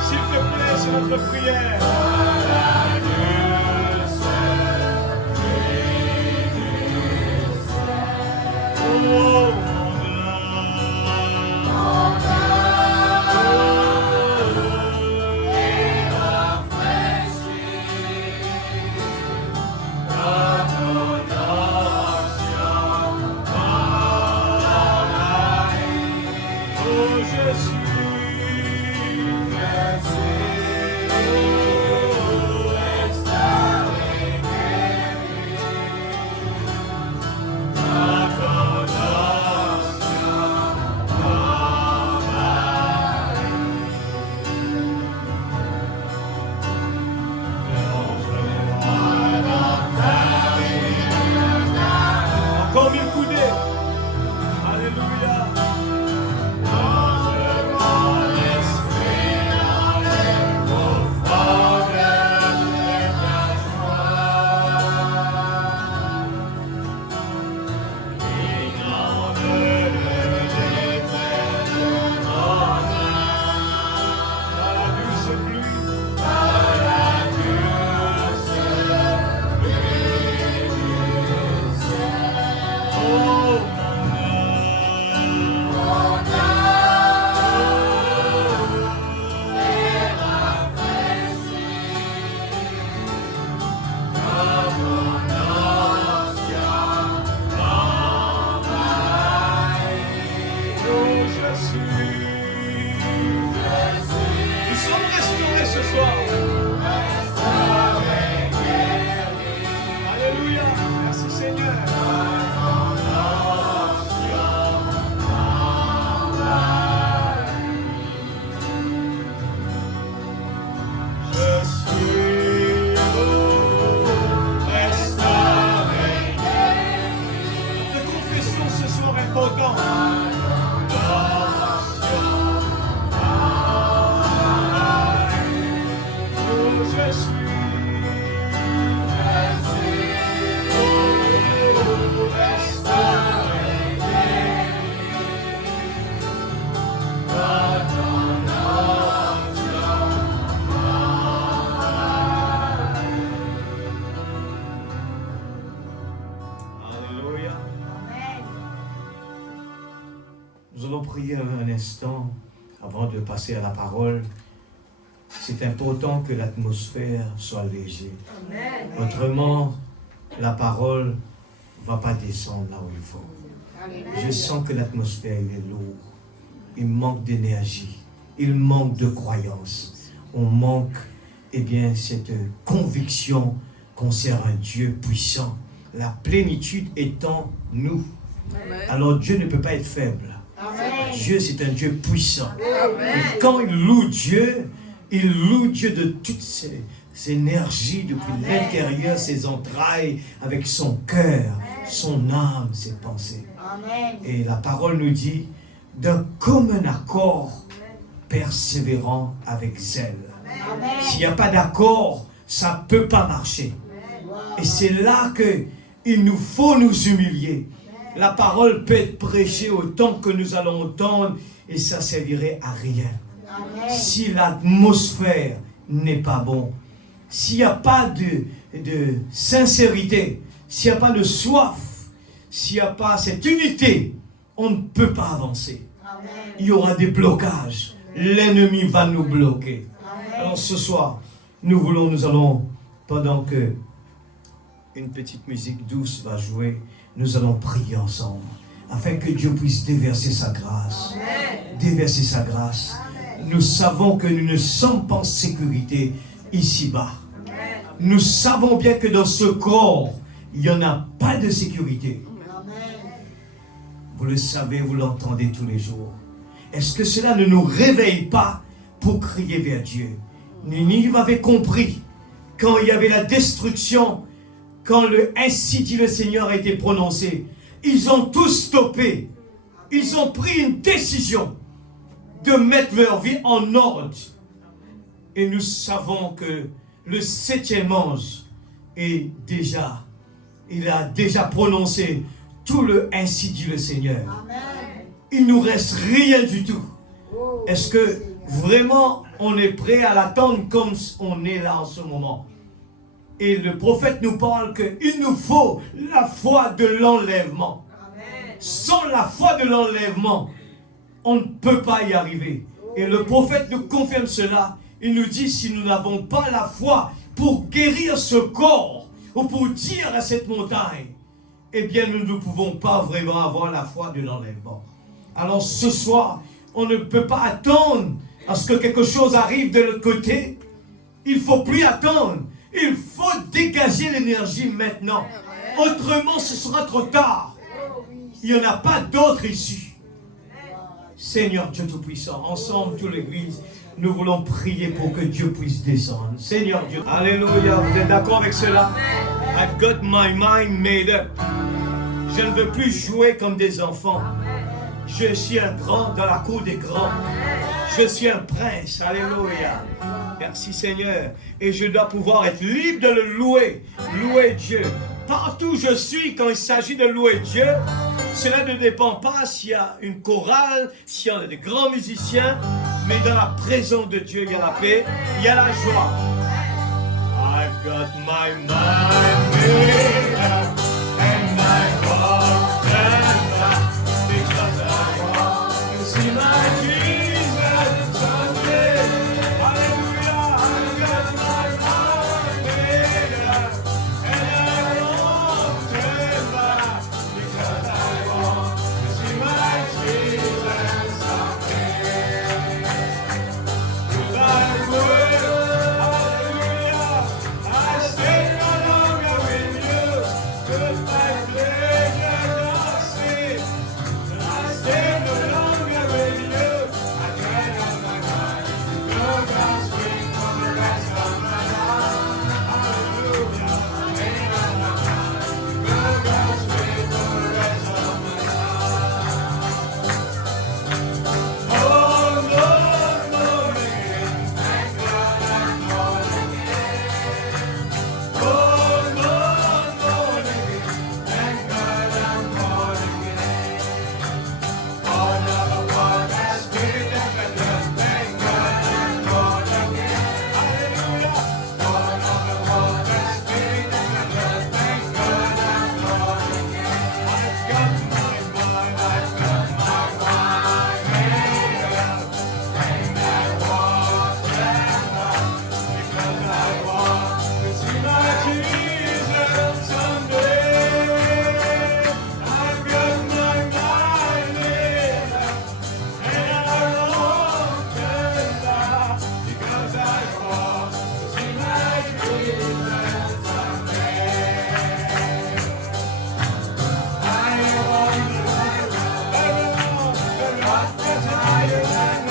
S'il te plaît, c'est notre prière. Prier un instant avant de passer à la parole. C'est important que l'atmosphère soit légère. Autrement, la parole ne va pas descendre là où il faut. Je sens que l'atmosphère est lourde. Il manque d'énergie. Il manque de croyance. On manque, cette conviction qu'on sert un Dieu puissant. La plénitude étant nous. Alors Dieu ne peut pas être faible. Dieu, c'est un Dieu puissant. Et quand il loue Dieu de toutes ses énergies depuis l'intérieur, ses entrailles, avec son cœur, son âme, ses pensées. Et la parole nous dit, d'un commun accord, persévérant avec zèle. S'il n'y a pas d'accord, ça ne peut pas marcher. Et c'est là qu'il nous faut nous humilier. La parole peut être prêchée autant que nous allons entendre et ça servirait à rien. Amen. Si l'atmosphère n'est pas bonne, s'il n'y a pas de sincérité, s'il n'y a pas de soif, s'il n'y a pas cette unité, on ne peut pas avancer. Amen. Il y aura des blocages. L'ennemi va nous bloquer. Amen. Alors ce soir, nous allons, pendant que une petite musique douce va jouer, nous allons prier ensemble, afin que Dieu puisse déverser sa grâce. Amen. Déverser sa grâce. Amen. Nous savons que nous ne sommes pas en sécurité ici-bas. Amen. Nous savons bien que dans ce corps, il n'y en a pas de sécurité. Amen. Vous le savez, vous l'entendez tous les jours. Est-ce que cela ne nous réveille pas pour crier vers Dieu? Ninive avait compris, quand il y avait la destruction, quand le « ainsi dit le Seigneur » a été prononcé, ils ont tous stoppé. Ils ont pris une décision de mettre leur vie en ordre. Et nous savons que le 7e ange il a déjà prononcé tout le « ainsi dit le Seigneur ». il nous reste rien du tout. Est-ce que vraiment on est prêt à l'attendre comme on est là en ce moment? Et le prophète nous parle qu'il nous faut la foi de l'enlèvement. Sans la foi de l'enlèvement, on ne peut pas y arriver. Et le prophète nous confirme cela. Il nous dit, si nous n'avons pas la foi pour guérir ce corps, ou pour dire à cette montagne, eh bien nous ne pouvons pas vraiment avoir la foi de l'enlèvement. Alors ce soir, on ne peut pas attendre à ce que quelque chose arrive de l'autre côté. Il ne faut plus attendre. Il faut dégager l'énergie maintenant. Autrement, ce sera trop tard. Il n'y en a pas d'autre issue. Seigneur Dieu Tout-Puissant, ensemble, toute l'Église, nous voulons prier pour que Dieu puisse descendre. Seigneur Dieu. Alléluia. Vous êtes d'accord avec cela? I've got my mind made up. Je ne veux plus jouer comme des enfants. Je suis un grand dans la cour des grands. Je suis un prince. Alléluia. Merci Seigneur. Et je dois pouvoir être libre de le louer. Louer Dieu. Partout où je suis, quand il s'agit de louer Dieu, cela ne dépend pas s'il y a une chorale, s'il y a des grands musiciens, mais dans la présence de Dieu, il y a la paix, il y a la joie. I've got my mind made up and my heart turned up because I want to see my Jesus someday. Hallelujah, I've got my mind made up and I won't turn back because I want to see my Jesus someday. With thy word, hallelujah, I stay no longer with you. With my pleasure not sin, I stay no longer with you. I turn on my mind, no God's will for the rest of my life. Hallelujah, I turn on my mind, no God's will for the rest of my life. Oh, Lord, Lord, again, thank God I'm born again. Oh, Lord, Lord, again, thank God I'm born again. Born of the water, Spirit of the blood, thank God I'm born again. Hallelujah. Born of the water, Spirit of the blood, thank God I'm born again. I've got my mind, I've got my mind made up, and I won't turn back because I want to see my Jesus someday. I've got my mind made up, and I won't turn back because I want to see my Jesus someday. I am on the rock that's higher than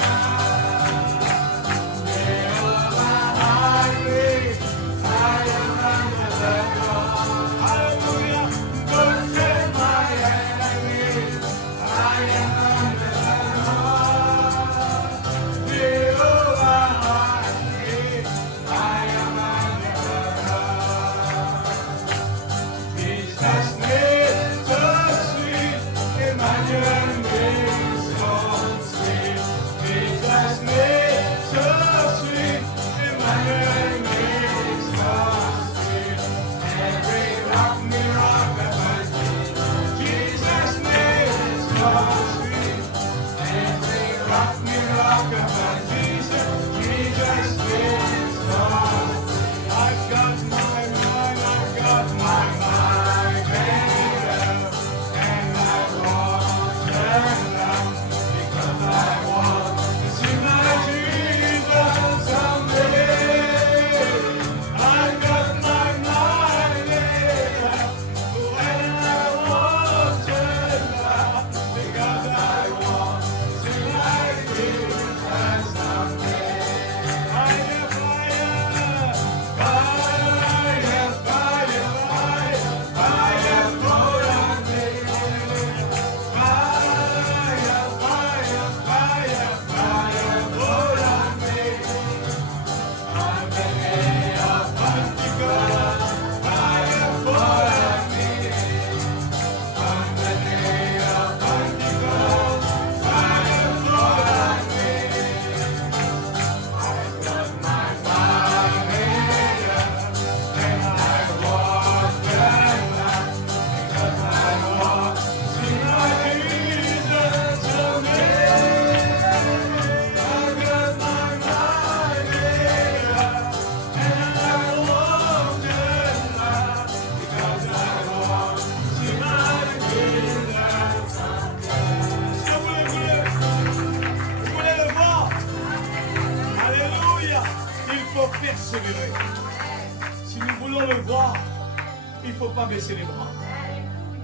baisser les bras.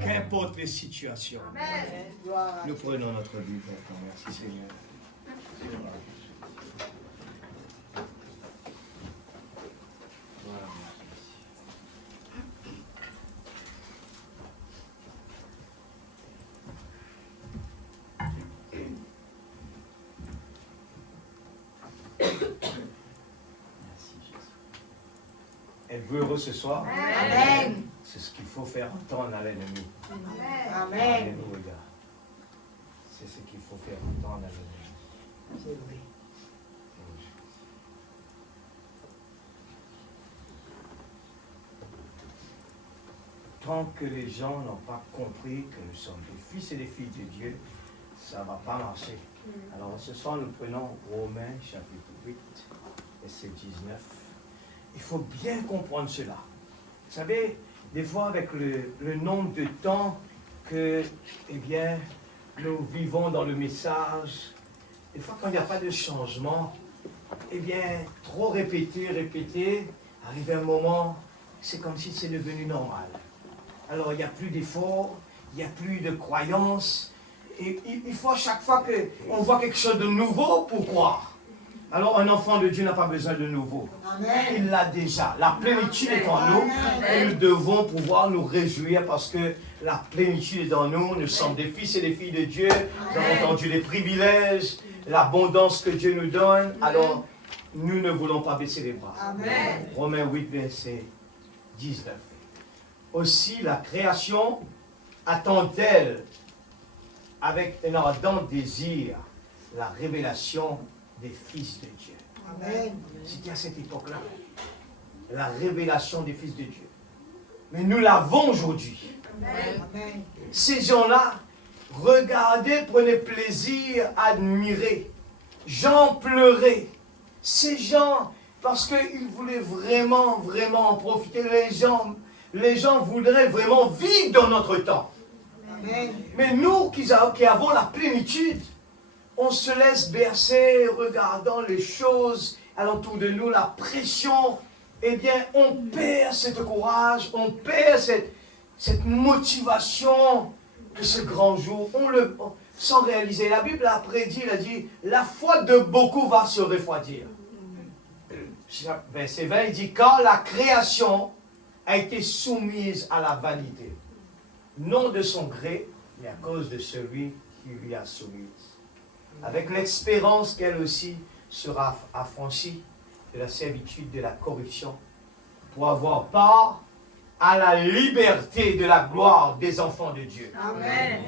Qu'importe les situations. Nous prenons notre Bible maintenant. Merci Seigneur. Voilà. Êtes-vous heureux ce soir? Amen. C'est ce qu'il faut faire entendre à l'ennemi. Amen. Alléluia. C'est ce qu'il faut faire entendre à l'ennemi. C'est vrai. Tant que les gens n'ont pas compris que nous sommes des fils et des filles de Dieu, ça ne va pas marcher. Alors ce soir, nous prenons Romains chapitre 8, verset 19. Il faut bien comprendre cela. Vous savez, des fois avec le nombre de temps que, eh bien, nous vivons dans le message, des fois quand il n'y a pas de changement, eh bien, trop répéter, arrive un moment, c'est comme si c'est devenu normal. Alors il n'y a plus d'efforts, il n'y a plus de croyance, et il faut à chaque fois qu'on voit quelque chose de nouveau pour croire. Alors un enfant de Dieu n'a pas besoin de nouveau. Amen. Il l'a déjà. La plénitude est en nous. Et nous devons pouvoir nous réjouir parce que la plénitude est en nous. Nous sommes des fils et des filles de Dieu. Nous avons entendu les privilèges, l'abondance que Dieu nous donne. Alors, nous ne voulons pas baisser les bras. Amen. Romains 8, verset 19. Aussi, la création attend-elle avec un ardent désir la révélation des fils de Dieu. Amen. C'était à cette époque-là, la révélation des fils de Dieu. Mais nous l'avons aujourd'hui. Amen. Ces gens-là, regardaient, prenaient plaisir à admirer. Jean pleurait. Ces gens, parce qu'ils voulaient vraiment en profiter, les gens voudraient vraiment vivre dans notre temps. Amen. Mais nous qui avons la plénitude, on se laisse bercer, regardant les choses alentour de nous, la pression, eh bien, on perd ce courage, on perd cette motivation de ce grand jour. Sans réaliser. La Bible a prédit, elle a dit, la foi de beaucoup va se refroidir. Verset 20, il dit, car la création a été soumise à la vanité, non de son gré, mais à cause de celui qui lui a soumise. Avec l'espérance qu'elle aussi sera affranchie de la servitude de la corruption, pour avoir part à la liberté de la gloire des enfants de Dieu. Amen.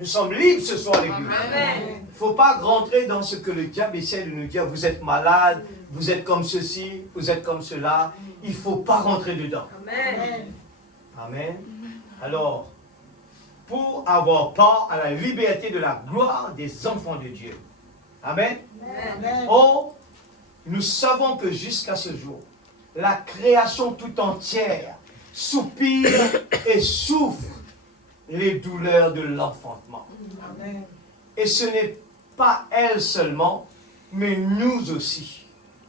Nous sommes libres ce soir, l'Église. Amen. Il ne faut pas rentrer dans ce que le diable essaie de nous dire. Vous êtes malade, vous êtes comme ceci, vous êtes comme cela. Il ne faut pas rentrer dedans. Amen. Amen. Alors, pour avoir part à la liberté de la gloire des enfants de Dieu. Amen. Amen. Oh, nous savons que jusqu'à ce jour, la création tout entière soupire et souffre les douleurs de l'enfantement. Amen. Et ce n'est pas elle seulement, mais nous aussi,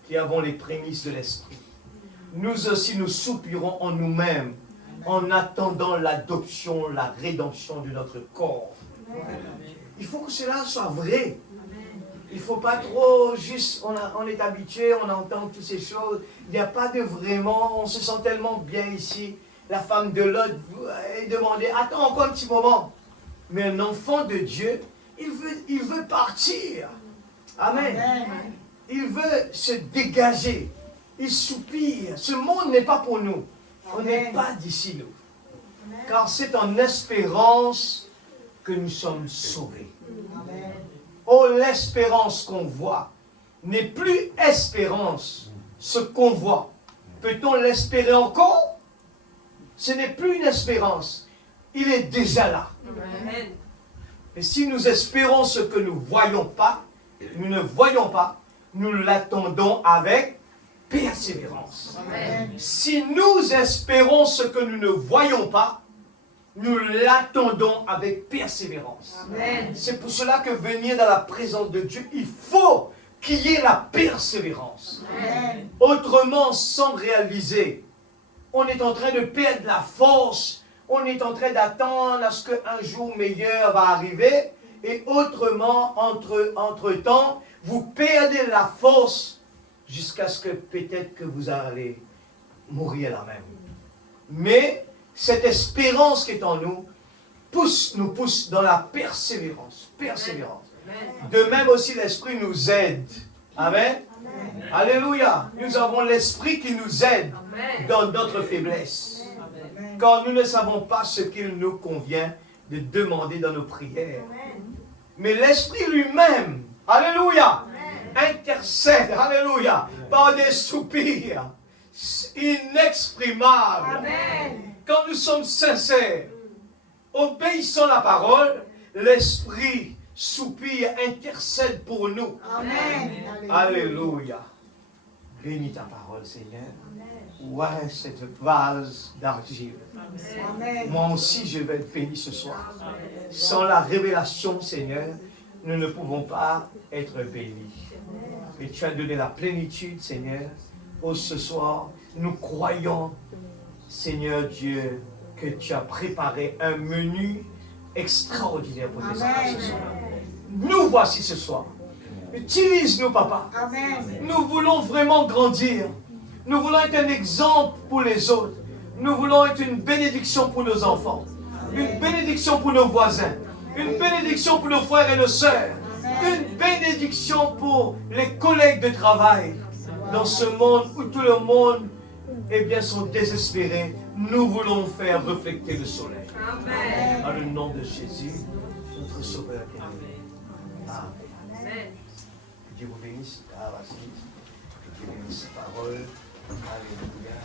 qui avons les prémices de l'Esprit. Nous aussi, nous soupirons en nous-mêmes, en attendant l'adoption, la rédemption de notre corps. Il faut que cela soit vrai. Il ne faut pas trop juste, on est habitué, on entend toutes ces choses. Il n'y a pas de vraiment, on se sent tellement bien ici. La femme de Lot demandait, attends encore un petit moment. Mais un enfant de Dieu, il veut partir. Amen. Amen. Il veut se dégager. Il soupire. Ce monde n'est pas pour nous. On n'est pas d'ici, nous. Car c'est en espérance que nous sommes sauvés. Amen. Oh, l'espérance qu'on voit n'est plus espérance, ce qu'on voit. Peut-on l'espérer encore? Ce n'est plus une espérance. Il est déjà là. Amen. Et si nous espérons ce que nous ne voyons pas, nous l'attendons avec persévérance. Amen. Si nous espérons ce que nous ne voyons pas, nous l'attendons avec persévérance. Amen. C'est pour cela que venir dans la présence de Dieu, il faut qu'il y ait la persévérance. Amen. Autrement, sans réaliser, on est en train de perdre la force on est en train d'attendre à ce qu'un jour meilleur va arriver, et autrement, entre-temps, vous perdez la force jusqu'à ce que peut-être que vous allez mourir là même. Mais cette espérance qui est en nous nous pousse dans la persévérance. De même aussi l'Esprit nous aide. Amen. Alléluia. Nous avons l'Esprit qui nous aide dans notre faiblesse. Quand nous ne savons pas ce qu'il nous convient de demander dans nos prières. Mais l'Esprit lui-même, alléluia, intercède, alléluia, par des soupirs inexprimables. Quand nous sommes sincères, obéissant à la parole, l'Esprit soupire, intercède pour nous. Alléluia. Bénis ta parole, Seigneur. Ouais, cette vase d'argile. Moi aussi, je vais être béni ce soir. Sans la révélation, Seigneur, nous ne pouvons pas être bénis. Et tu as donné la plénitude, Seigneur. Oh, ce soir, nous croyons, Seigneur Dieu, que tu as préparé un menu extraordinaire pour tes enfants ce soir. Nous voici ce soir. Utilise-nous, Papa. Nous voulons vraiment grandir. Nous voulons être un exemple pour les autres. Nous voulons être une bénédiction pour nos enfants. Une bénédiction pour nos voisins. Une bénédiction pour nos frères et nos sœurs. Une bénédiction pour les collègues de travail. Dans ce monde où tout le monde sont désespérés, nous voulons faire refléter le soleil. Dans le nom de Jésus, notre Sauveur. Amen. Que Dieu vous bénisse. Que Dieu bénisse sa parole. Alléluia.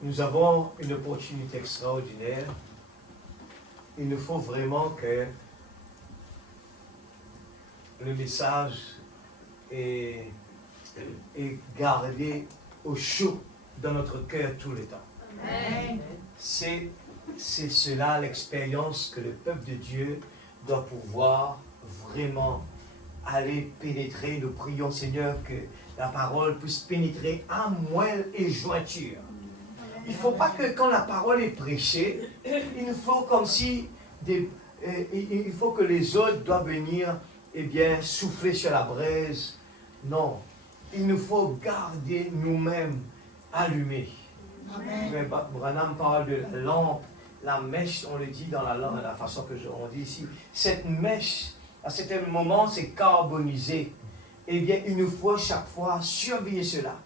Nous avons une opportunité extraordinaire. Il nous faut vraiment que le message est gardé au chaud dans notre cœur tout le temps. Amen. C'est cela l'expérience que le peuple de Dieu doit pouvoir vraiment aller pénétrer. Nous prions, Seigneur, que la parole puisse pénétrer à moelle et jointure. Il ne faut pas que quand la parole est prêchée, il nous faut comme si il faut que les autres doivent venir souffler sur la braise. Non, il nous faut garder nous-mêmes allumés. Amen. Branham parle de la lampe, la mèche, on le dit dans la façon que on dit ici. Cette mèche, à certain moment, c'est carbonisé. Il nous faut chaque fois surveiller cela.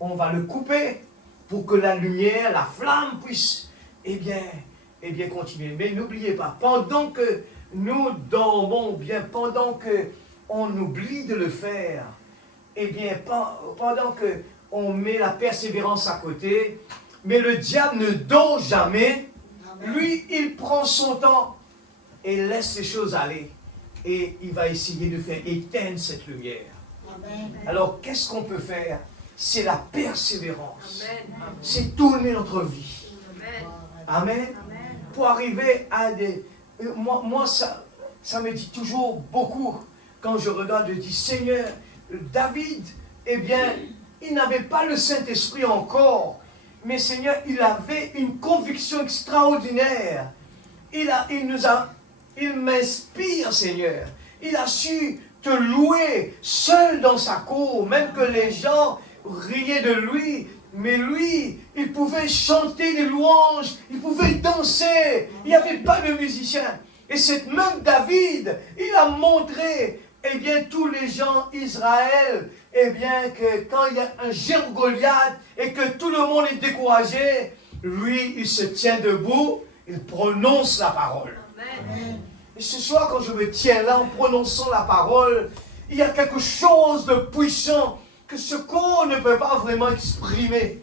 On va le couper pour que la lumière, la flamme puisse, continuer. Mais n'oubliez pas, pendant que nous dormons bien, pendant que on oublie de le faire, pendant que on met la persévérance à côté, mais le diable ne dort jamais. Lui, il prend son temps et laisse les choses aller. Et il va essayer de faire éteindre cette lumière. Amen. Alors, qu'est-ce qu'on peut faire? C'est la persévérance. Amen. C'est tourner notre vie. Amen. Amen. Pour arriver à des... Moi ça me dit toujours beaucoup quand je regarde, je dis, Seigneur, David, il n'avait pas le Saint-Esprit encore, mais Seigneur, il avait une conviction extraordinaire. Il m'inspire, Seigneur. Il a su te louer seul dans sa cour, même que les gens riaient de lui. Mais lui, il pouvait chanter des louanges, il pouvait danser. Il n'y avait pas de musicien. Et cette même David, il a montré, tous les gens Israël, que quand il y a un géant Goliath et que tout le monde est découragé, lui, il se tient debout, il prononce la parole. Amen. Et ce soir, quand je me tiens là en prononçant la parole, il y a quelque chose de puissant que ce corps ne peut pas vraiment exprimer.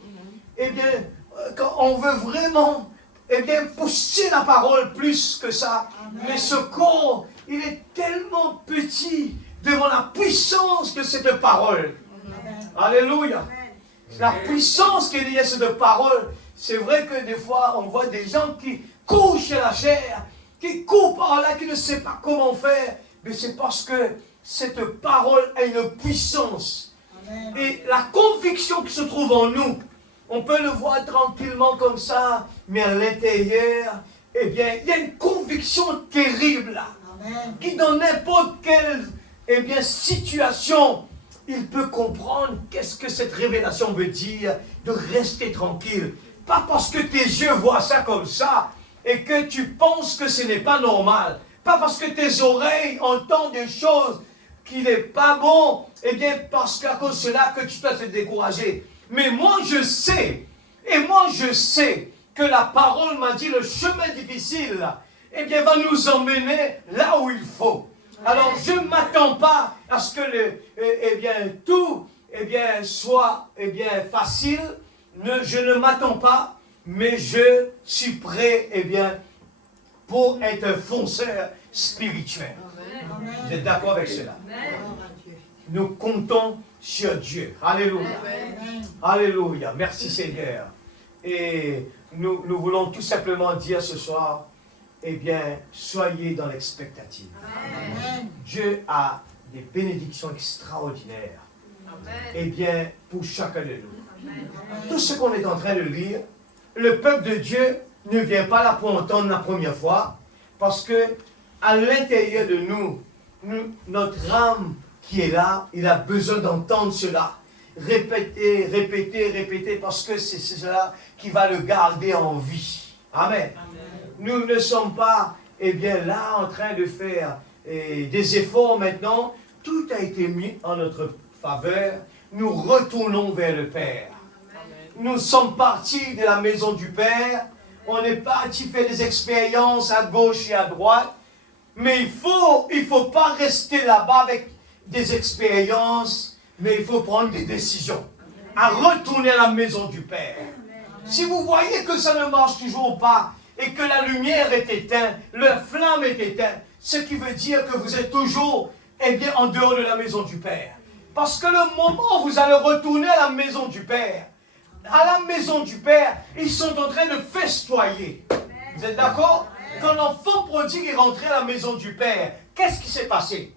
Quand on veut vraiment, pousser la parole plus que ça. Amen. Mais ce corps, il est tellement petit devant la puissance de cette parole. Amen. Alléluia. Amen. La puissance qu'il y a cette parole. C'est vrai que des fois, on voit des gens qui courent chez la chair, qui courent par là, qui ne savent pas comment faire. mais c'est parce que cette parole a une puissance. Amen. Et la conviction qui se trouve en nous, on peut le voir tranquillement comme ça, mais à l'intérieur, eh bien, il y a une conviction terrible là, Amen. qui dans n'importe quelle, eh bien, situation, il peut comprendre qu'est-ce que cette révélation veut dire, de rester tranquille. Pas parce que tes yeux voient ça comme ça, et que tu penses que ce n'est pas normal. Pas parce que tes oreilles entendent des choses qui n'est pas bon, eh bien, parce qu'à cause de cela que tu dois te décourager. Mais moi, je sais que la parole m'a dit le chemin difficile, eh bien, va nous emmener là où il faut. Alors, je ne m'attends pas à ce que tout, soit, facile. Je ne m'attends pas, mais je suis prêt, pour être un fonceur spirituel. Amen. Vous êtes d'accord avec cela? Gloire à Dieu. Nous comptons sur Dieu. Alléluia. Amen. Alléluia. Merci Seigneur. Et nous voulons tout simplement dire ce soir, soyez dans l'expectative. Amen. Dieu a des bénédictions extraordinaires. Pour chacun de nous. Tout ce qu'on est en train de lire, le peuple de Dieu ne vient pas là pour entendre la première fois, parce que à l'intérieur de nous, notre âme qui est là, il a besoin d'entendre cela. Répéter, répéter, répéter, parce que c'est cela qui va le garder en vie. Amen. Nous ne sommes pas, là en train de faire des efforts maintenant. Tout a été mis en notre faveur. Nous retournons vers le Père. Nous sommes partis de la maison du Père. On est parti faire des expériences à gauche et à droite. Mais il faut pas rester là-bas avec des expériences, mais il faut prendre des décisions. À retourner à la maison du Père. Si vous voyez que ça ne marche toujours pas, et que la lumière est éteinte, la flamme est éteinte, ce qui veut dire que vous êtes toujours, en dehors de la maison du Père. Parce que le moment où vous allez retourner à la maison du Père, ils sont en train de festoyer. Vous êtes d'accord? Quand l'enfant prodigue est rentré à la maison du Père, qu'est-ce qui s'est passé?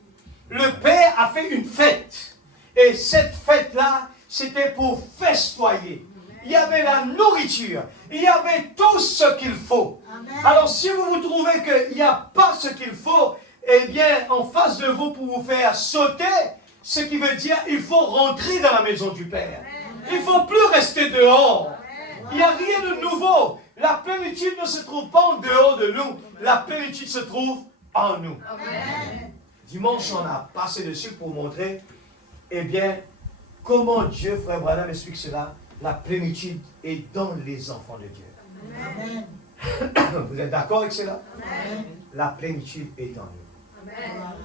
Le Père a fait une fête. Et cette fête-là, c'était pour festoyer. Il y avait la nourriture. Il y avait tout ce qu'il faut. Amen. Alors si vous trouvez qu'il n'y a pas ce qu'il faut, en face de vous pour vous faire sauter, ce qui veut dire qu'il faut rentrer dans la maison du Père. Il ne faut plus rester dehors. Il n'y a rien de nouveau. La plénitude ne se trouve pas en dehors de nous. La plénitude se trouve en nous. Amen. Dimanche, on a passé dessus pour montrer, comment Dieu, frère Branham explique cela. La plénitude est dans les enfants de Dieu. Amen. Vous êtes d'accord avec cela? Amen. La plénitude est en nous.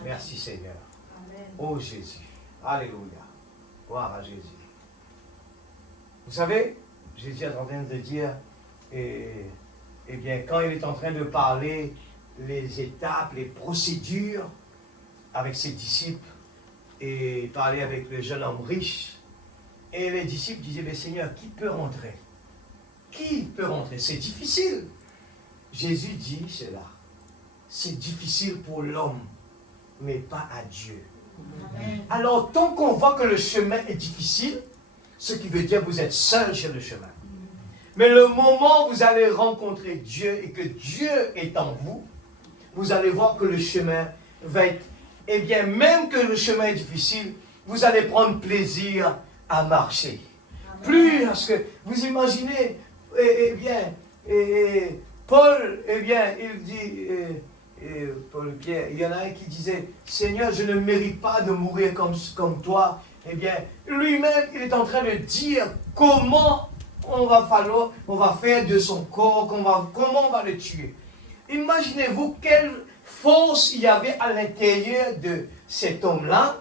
Merci Seigneur. Oh Jésus. Alléluia. Gloire à Jésus. Vous savez, Jésus est en train de dire, quand il est en train de parler les étapes, les procédures avec ses disciples, et parler avec le jeune homme riche, et les disciples disaient, mais Seigneur, qui peut rentrer? Qui peut rentrer? C'est difficile. Jésus dit cela. C'est difficile pour l'homme, mais pas à Dieu. Amen. Alors, tant qu'on voit que le chemin est difficile, ce qui veut dire que vous êtes seul sur le chemin. Mais le moment où vous allez rencontrer Dieu et que Dieu est en vous, vous allez voir que le chemin va être, même que le chemin est difficile, vous allez prendre plaisir à marcher. Plus, parce que vous imaginez, Paul, il dit, Paul Pierre, il y en a un qui disait, Seigneur, je ne mérite pas de mourir comme toi. Lui-même, il est en train de dire comment on va faire de son corps, comment on va le tuer. Imaginez-vous quelle force il y avait à l'intérieur de cet homme-là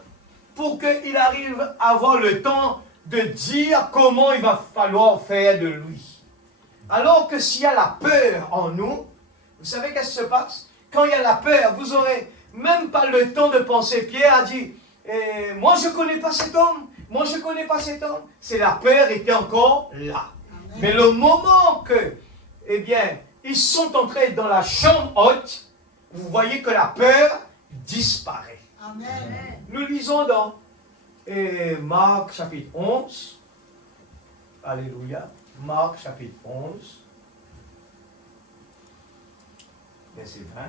pour qu'il arrive à avoir le temps de dire comment il va falloir faire de lui. Alors que s'il y a la peur en nous, vous savez qu'est-ce qui se passe? Quand il y a la peur, vous n'aurez même pas le temps de penser. Pierre a dit, moi je ne connais pas cet homme, moi je ne connais pas cet homme. C'est la peur était encore là. Amen. Mais le moment que, ils sont entrés dans la chambre haute, vous voyez que la peur disparaît. Amen. Nous lisons dans Marc chapitre 11. Alléluia. Marc chapitre 11. Verset 20.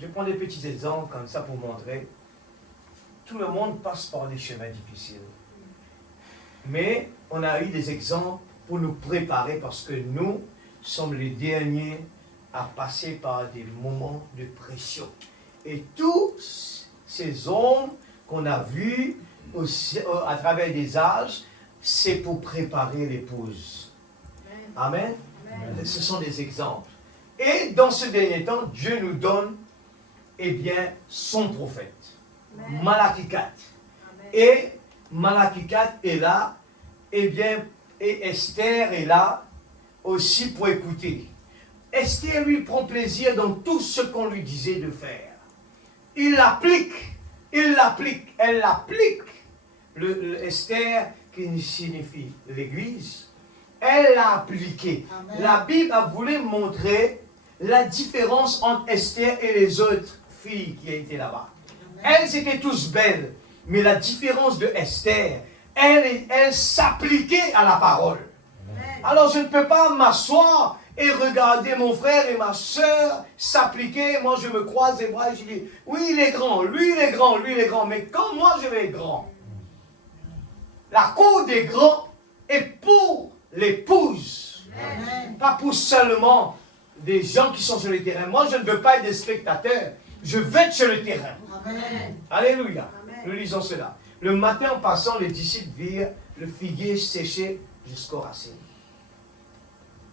Je prends des petits exemples comme ça pour montrer. Tout le monde passe par des chemins difficiles. Mais on a eu des exemples pour nous préparer parce que nous sommes les derniers à passer par des moments de pression. Et tous ces hommes qu'on a vus à travers des âges, c'est pour préparer l'épouse. Amen. Amen. Ce sont des exemples. Et dans ce dernier temps, Dieu nous donne, eh bien, son prophète, Malachie 4. Et Malachie 4 est là, eh bien, et Esther est là aussi pour écouter. Esther lui prend plaisir dans tout ce qu'on lui disait de faire. Il l'applique, elle l'applique. Esther, qui signifie l'église, elle l'a appliqué. Amen. La Bible a voulu montrer la différence entre Esther et les autres filles qui étaient là-bas. Elles étaient tous belles, mais la différence de Esther, elle s'appliquait à la parole. Amen. Alors je ne peux pas m'asseoir et regarder mon frère et ma soeur s'appliquer. Moi je me croise les bras et je dis, oui il est grand, lui il est grand, lui il est grand, mais quand moi je vais être grand, la cour des grands est pour l'épouse. Amen. Pas pour seulement des gens qui sont sur le terrain. Moi je ne veux pas être des spectateurs, je veux être sur le terrain. Amen. Alléluia. Amen. Nous lisons cela. Le matin en passant, les disciples virent le figuier séché jusqu'aux racines.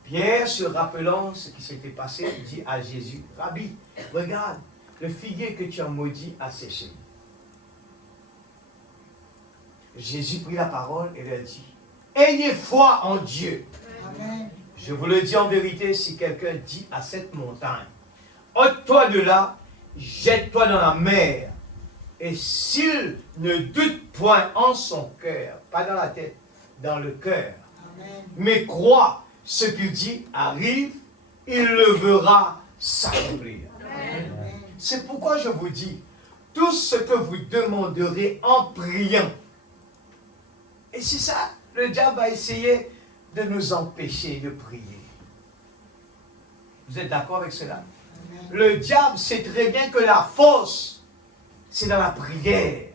Pierre, se rappelant ce qui s'était passé, dit à Jésus, Rabbi, regarde, le figuier que tu as maudit a séché. Jésus prit la parole et leur dit, ayez foi en Dieu. Amen. Je vous le dis en vérité, si quelqu'un dit à cette montagne, ôte-toi de là, jette-toi dans la mer, et s'il ne doute point en son cœur, pas dans la tête, dans le cœur, Amen. mais croit ce qu'il dit arrive, il le verra s'accomplir. Amen. C'est pourquoi je vous dis, tout ce que vous demanderez en priant, et c'est ça, le diable va essayer de nous empêcher de prier. Vous êtes d'accord avec cela? Amen. Le diable sait très bien que la force, c'est dans la prière.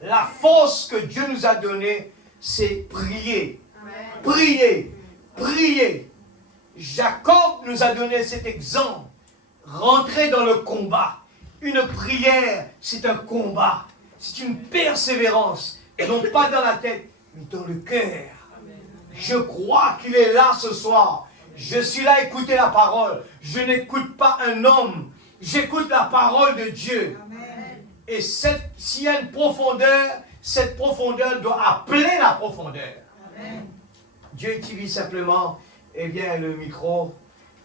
La force que Dieu nous a donnée, c'est prier. Amen. Prier. Prier. Jacob nous a donné cet exemple. Rentrer dans le combat. Une prière, c'est un combat. C'est une persévérance. Et non pas dans la tête, mais dans le cœur. Je crois qu'il est là ce soir. Je suis là à écouter la parole. Je n'écoute pas un homme. J'écoute la parole de Dieu. Amen. Et s'il y a une profondeur, cette profondeur doit appeler la profondeur. Amen. Dieu utilise simplement, eh bien, le micro,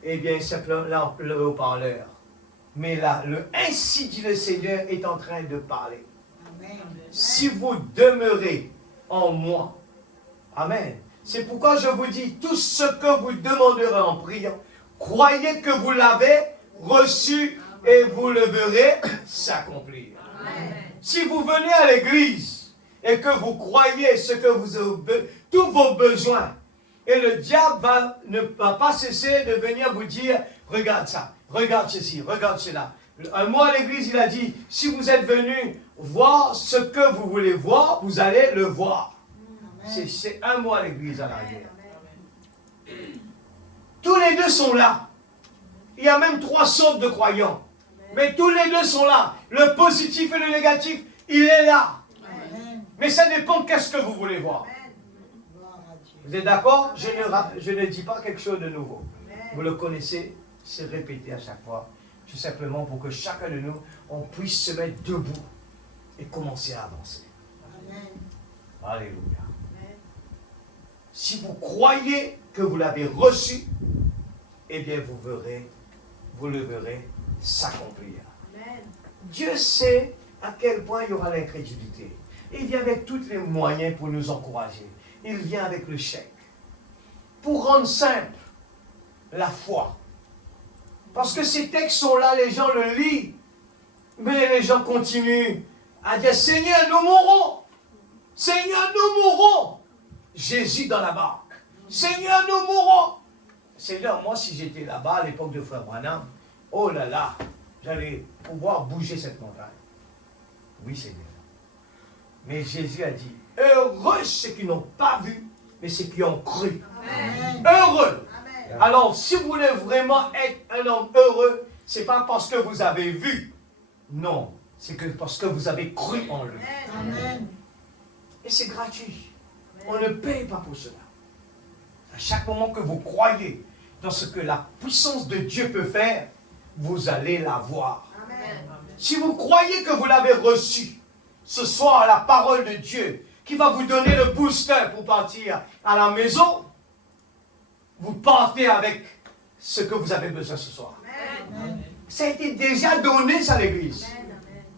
eh bien, simplement le haut-parleur. Mais là, ainsi dit le Seigneur est en train de parler. Amen. Si vous demeurez en moi, amen. C'est pourquoi je vous dis, tout ce que vous demanderez en priant, croyez que vous l'avez reçu et vous le verrez s'accomplir. Si vous venez à l'église et que vous croyez ce que vous avez, tous vos besoins, et le diable ne va pas cesser de venir vous dire, regarde ça, regarde ceci, regarde cela. Un mois à l'église, il a dit, si vous êtes venu voir ce que vous voulez voir, vous allez le voir. C'est un mois à l'église à l'arrière. Tous les deux sont là. Il y a même 3 sortes de croyants. Mais tous les deux sont là. Le positif et le négatif, il est là. Amen. Mais ça dépend qu'est-ce que vous voulez voir. Gloire à Dieu. Vous êtes d'accord? Je ne dis pas quelque chose de nouveau. Vous le connaissez, c'est répété à chaque fois. Tout simplement pour que chacun de nous, on puisse se mettre debout et commencer à avancer. Amen. Alléluia. Si vous croyez que vous l'avez reçu, eh bien vous le verrez s'accomplir. Dieu sait à quel point il y aura l'incrédulité. Il vient avec tous les moyens pour nous encourager. Il vient avec le chèque. Pour rendre simple la foi. Parce que ces textes sont là, les gens le lisent. Mais les gens continuent à dire, Seigneur, nous mourrons. Seigneur, nous mourrons. Jésus dans la barque. Seigneur, nous mourrons. Seigneur, moi, si j'étais là-bas à l'époque de Frère Branham, oh là là, j'allais pouvoir bouger cette montagne. Oui, Seigneur. Mais Jésus a dit, heureux ceux qui n'ont pas vu, mais ceux qui ont cru. Amen. Heureux. Amen. Alors, si vous voulez vraiment être un homme heureux, ce n'est pas parce que vous avez vu. Non, c'est que parce que vous avez cru en lui. Amen. Et c'est gratuit. On ne paye pas pour cela. À chaque moment que vous croyez dans ce que la puissance de Dieu peut faire, vous allez la voir. Si vous croyez que vous l'avez reçu, ce soir, la parole de Dieu, qui va vous donner le booster pour partir à la maison, vous partez avec ce que vous avez besoin ce soir. Amen. Ça a été déjà donné, ça, à l'église.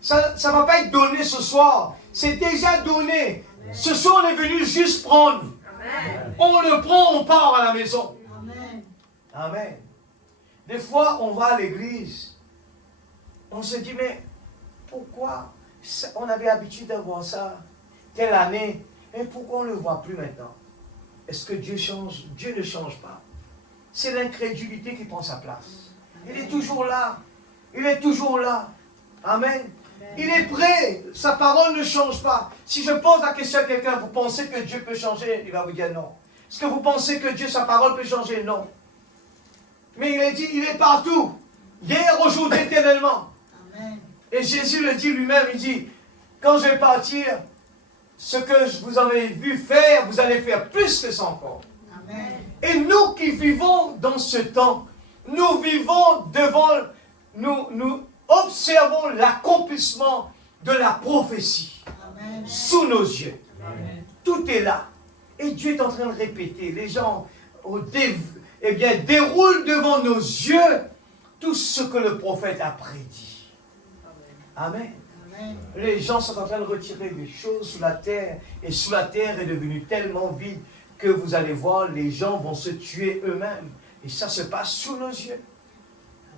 Ça ne va pas être donné ce soir. C'est déjà donné. Ce soir, on est venu juste prendre. On le prend, on part à la maison. Amen. Amen. Des fois, on va à l'église. On se dit, mais pourquoi on avait l'habitude d'avoir ça telle année, et pourquoi on ne le voit plus maintenant? Est-ce que Dieu change? Dieu ne change pas. C'est l'incrédulité qui prend sa place. Il est toujours là. Il est toujours là. Amen. Il est prêt. Sa parole ne change pas. Si je pose la question à quelqu'un, vous pensez que Dieu peut changer? Il va vous dire non. Est-ce que vous pensez que Dieu, sa parole peut changer? Non. Mais il a dit, il est partout. Hier, aujourd'hui, éternellement. Amen. Et Jésus le dit lui-même, il dit, quand je vais partir, ce que je vous en ai vu faire, vous allez faire plus que ça encore. Amen. Et nous qui vivons dans ce temps, nous vivons devant, nous observons l'accomplissement de la prophétie Amen. sous nos yeux. Amen. Tout est là. Et Dieu est en train de répéter. Les gens déroulent devant nos yeux tout ce que le prophète a prédit. Amen. Amen. Les gens sont en train de retirer des choses sous la terre. Et sous la terre est devenue tellement vide que vous allez voir, les gens vont se tuer eux-mêmes. Et ça se passe sous nos yeux.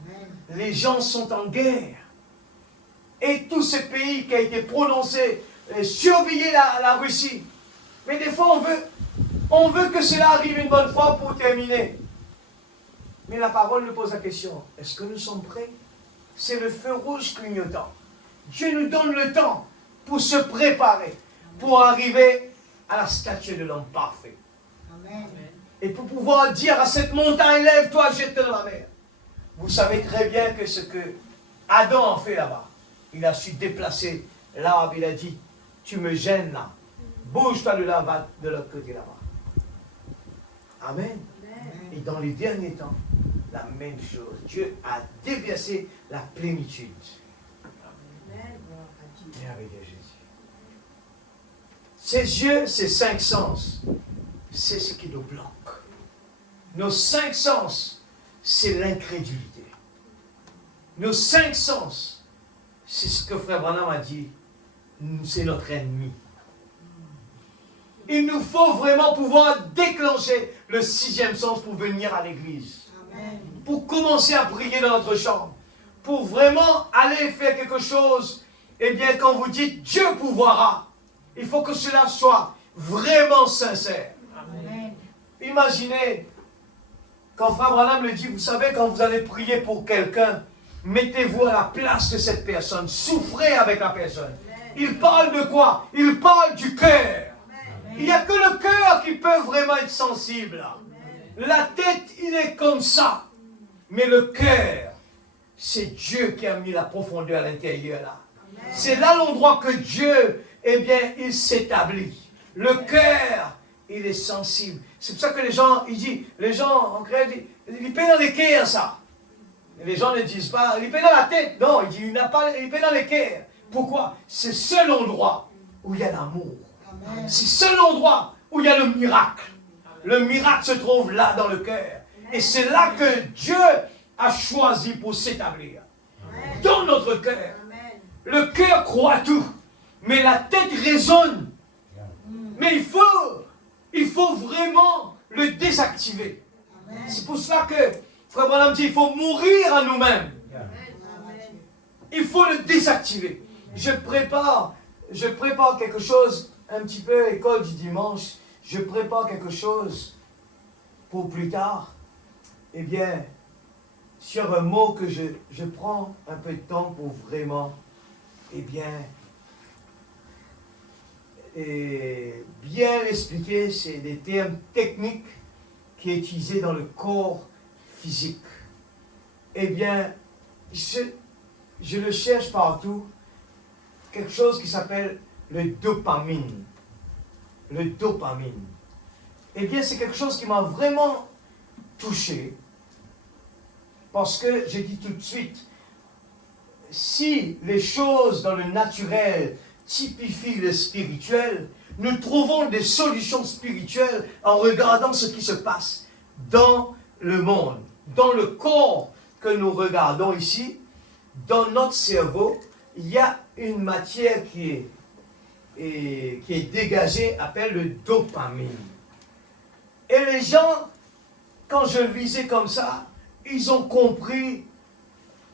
Amen. Les gens sont en guerre. Et tout ce pays qui a été prononcé, surveiller la Russie. Mais des fois, on veut que cela arrive une bonne fois pour terminer. Mais la parole nous pose la question, est-ce que nous sommes prêts? C'est le feu rouge clignotant. Dieu nous donne le temps pour se préparer, pour arriver à la statue de l'homme parfait. Amen. Et pour pouvoir dire à cette montagne, lève-toi, jette-toi dans la mer. Vous savez très bien que ce que Adam a fait là-bas, il a su déplacer l'arbre, il a dit, tu me gênes là, bouge-toi de là, va de l'autre côté là-bas. Amen. Amen. Et dans les derniers temps, la même chose. Dieu a déversé la plénitude. Merveilleux Jésus. Ses yeux, ses 5 sens, c'est ce qui nous bloque. Nos 5 sens, c'est l'incrédulité. Nos 5 sens, c'est ce que Frère Branham a dit, c'est notre ennemi. Il nous faut vraiment pouvoir déclencher le 6e sens pour venir à l'église. Amen. Pour commencer à prier dans notre chambre. Pour vraiment aller faire quelque chose. Eh bien, quand vous dites Dieu pourvoira, il faut que cela soit vraiment sincère. Amen. Imaginez, quand Frère Branham le dit, vous savez, quand vous allez prier pour quelqu'un, mettez-vous à la place de cette personne. Souffrez avec la personne. Il parle de quoi? Il parle du cœur. Il n'y a que le cœur qui peut vraiment être sensible. La tête, il est comme ça. Mais le cœur, c'est Dieu qui a mis la profondeur à l'intérieur là. C'est là l'endroit que Dieu, eh bien, il s'établit. Le cœur, il est sensible. C'est pour ça que les gens, en créole, il paie dans les cœurs ça. Et les gens ne disent pas, il paie dans la tête. Non, il dit, il paie dans les cœurs. Pourquoi? C'est seul endroit où il y a l'amour. Amen. C'est seul endroit où il y a le miracle. Le miracle se trouve là dans le cœur. Et c'est là que Dieu a choisi pour s'établir. Dans notre cœur. Le cœur croit tout. Mais la tête raisonne. Mais il faut vraiment le désactiver. Amen. C'est pour cela que Frère Branham dit, il faut mourir à nous-mêmes. il faut le désactiver. Je prépare quelque chose, un petit peu école du dimanche, je prépare quelque chose pour plus tard. Eh bien, sur un mot que je prends un peu de temps pour vraiment, eh bien, et bien l'expliquer, c'est des termes techniques qui sont utilisés dans le corps physique. Eh bien, je le cherche partout, quelque chose qui s'appelle le dopamine. Le dopamine. Eh bien, c'est quelque chose qui m'a vraiment touché, parce que j'ai dit tout de suite, si les choses dans le naturel typifient le spirituel, nous trouvons des solutions spirituelles en regardant ce qui se passe dans le monde, dans le corps que nous regardons ici, dans notre cerveau. Il y a une matière qui est dégagée, appelle le dopamine. Et les gens, quand je le visais comme ça, ils ont compris.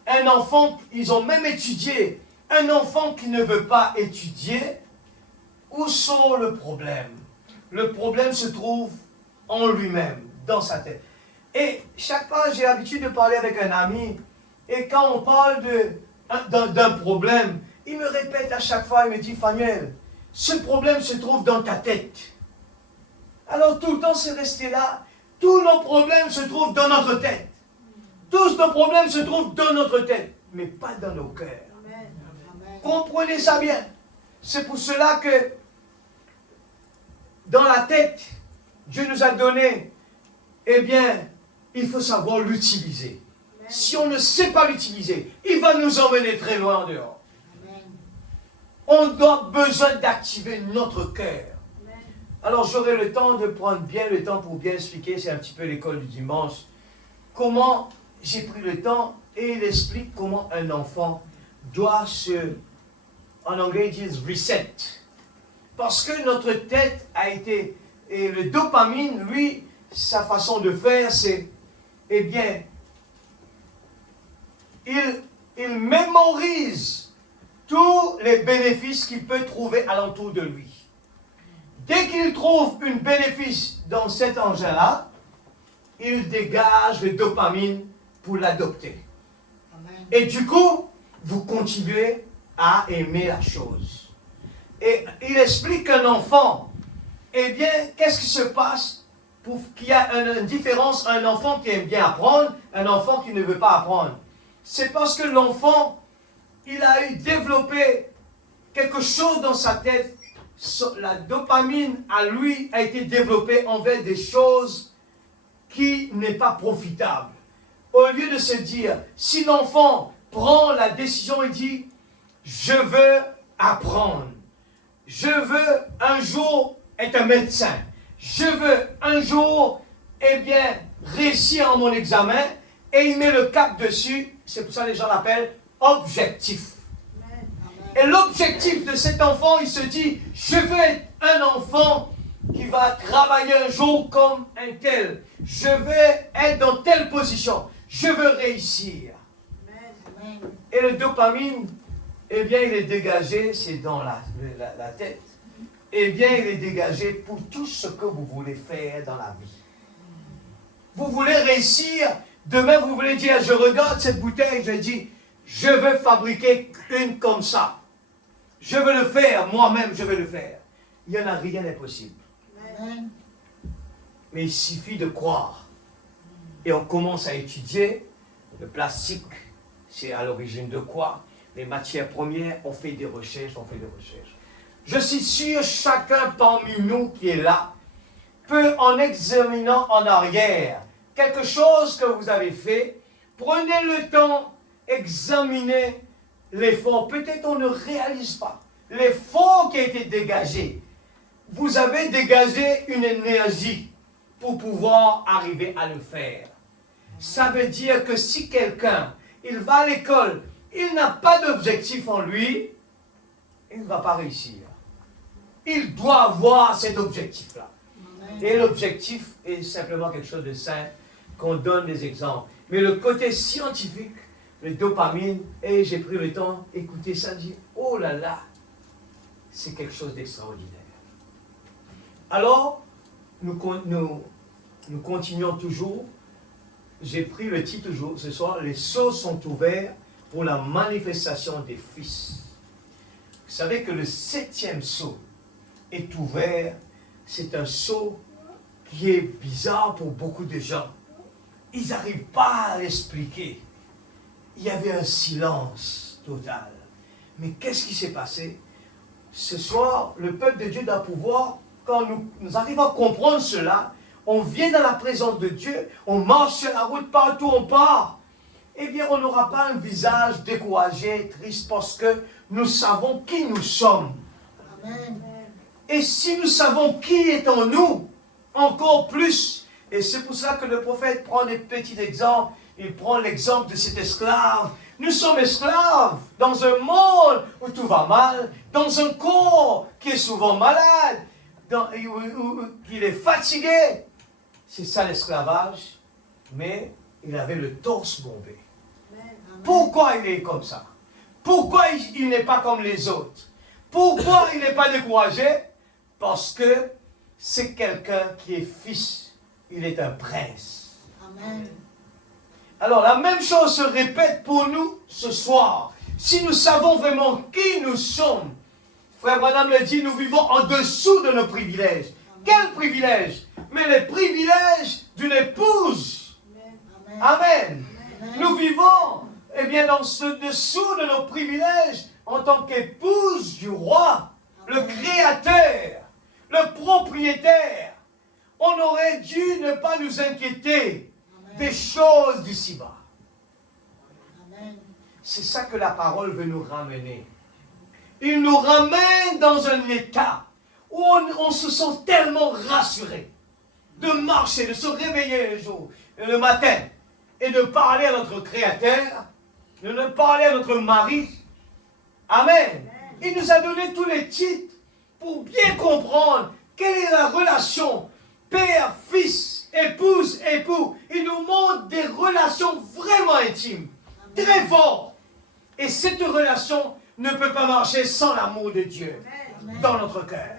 Un enfant, ils ont même étudié, un enfant qui ne veut pas étudier, où sont le problème? Le problème se trouve en lui-même, dans sa tête. Et chaque fois, j'ai l'habitude de parler avec un ami, et quand on parle d'un problème, il me répète à chaque fois, il me dit, Fanuel, ce problème se trouve dans ta tête. Alors tout le temps, c'est resté là. Tous nos problèmes se trouvent dans notre tête. Tous nos problèmes se trouvent dans notre tête, mais pas dans nos cœurs. Amen. Comprenez ça bien. C'est pour cela que dans la tête, Dieu nous a donné, eh bien, il faut savoir l'utiliser. Si on ne sait pas l'utiliser, il va nous emmener très loin en dehors. Amen. On doit besoin d'activer notre cœur. Alors j'aurai le temps de prendre bien le temps pour bien expliquer, c'est un petit peu l'école du dimanche, comment j'ai pris le temps et il explique comment un enfant doit en anglais ils disent reset. Parce que notre tête a été, et le dopamine, lui, sa façon de faire, c'est, eh bien, il mémorise tous les bénéfices qu'il peut trouver alentour de lui. Dès qu'il trouve un bénéfice dans cet engin-là, il dégage le dopamine pour l'adopter. Amen. Et du coup, vous continuez à aimer la chose. Et il explique qu'un enfant, eh bien, qu'est-ce qui se passe pour qu'il y ait une différence, un enfant qui aime bien apprendre, un enfant qui ne veut pas apprendre. C'est parce que l'enfant, il a développé quelque chose dans sa tête. La dopamine, à lui, a été développée envers des choses qui n'est pas profitable. Au lieu de se dire, si l'enfant prend la décision et dit, je veux apprendre, je veux un jour être un médecin, je veux un jour, eh bien, réussir en mon examen, et il met le cap dessus, c'est pour ça que les gens l'appellent objectif. Et l'objectif de cet enfant, il se dit, je veux être un enfant qui va travailler un jour comme un tel. Je veux être dans telle position. Je veux réussir. Amen. Et le dopamine, eh bien, il est dégagé, c'est dans la tête. Eh bien, il est dégagé pour tout ce que vous voulez faire dans la vie. Vous voulez réussir, demain vous voulez dire, je regarde cette bouteille, je dis, je veux fabriquer une comme ça. Je veux le faire, moi-même je veux le faire. Il n'y en a rien d'impossible. Amen. Mais il suffit de croire. Et on commence à étudier. Le plastique, c'est à l'origine de quoi? Les matières premières, on fait des recherches, Je suis sûr, chacun parmi nous qui est là, peut, en examinant en arrière quelque chose que vous avez fait, prenez le temps, examinez l'effort. Peut-être on ne réalise pas l'effort qui a été dégagé. Vous avez dégagé une énergie pour pouvoir arriver à le faire. Ça veut dire que si quelqu'un, il va à l'école, il n'a pas d'objectif en lui, il ne va pas réussir. Il doit avoir cet objectif-là. Et l'objectif est simplement quelque chose de simple, qu'on donne des exemples. Mais le côté scientifique, le dopamine, et j'ai pris le temps d'écouter ça, je dis, oh là là, c'est quelque chose d'extraordinaire. Alors, nous continuons toujours. J'ai pris le titre ce soir, les sceaux sont ouverts pour la manifestation des fils. Vous savez que le 7e sceau est ouvert. C'est un sceau qui est bizarre pour beaucoup de gens. Ils n'arrivent pas à l'expliquer. Il y avait un silence total. Mais qu'est-ce qui s'est passé? Ce soir, le peuple de Dieu doit pouvoir, quand nous arrivons à comprendre cela, on vient dans la présence de Dieu, on marche sur la route, partout on part, eh bien on n'aura pas un visage découragé, triste, parce que nous savons qui nous sommes. Amen. Et si nous savons qui est en nous, encore plus, et c'est pour ça que le prophète prend des petits exemples, il prend l'exemple de cet esclave. Nous sommes esclaves dans un monde où tout va mal, dans un corps qui est souvent malade, où il est fatigué. C'est ça l'esclavage, mais il avait le torse bombé. Pourquoi il est comme ça? Pourquoi il n'est pas comme les autres? Pourquoi il n'est pas découragé? Parce que c'est quelqu'un qui est fils. Il est un prince. Amen. Alors la même chose se répète pour nous ce soir. Si nous savons vraiment qui nous sommes, Frère Branham le dit, nous vivons en dessous de nos privilèges. Quel privilège? Mais les privilèges d'une épouse. Amen. Amen. Amen. Nous vivons, eh bien, dans ce dessous de nos privilèges en tant qu'épouse du roi, le créateur, le propriétaire. On aurait dû ne pas nous inquiéter des choses d'ici-bas. Amen. C'est ça que la parole veut nous ramener. Il nous ramène dans un état où on se sent tellement rassuré de marcher, de se réveiller le matin et de parler à notre Créateur, de parler à notre mari. Amen. Il nous a donné tous les titres pour bien comprendre quelle est la relation père, fils, épouse, époux. Il nous montre des relations vraiment intimes, très fortes. Et cette relation ne peut pas marcher sans l'amour de Dieu dans notre cœur.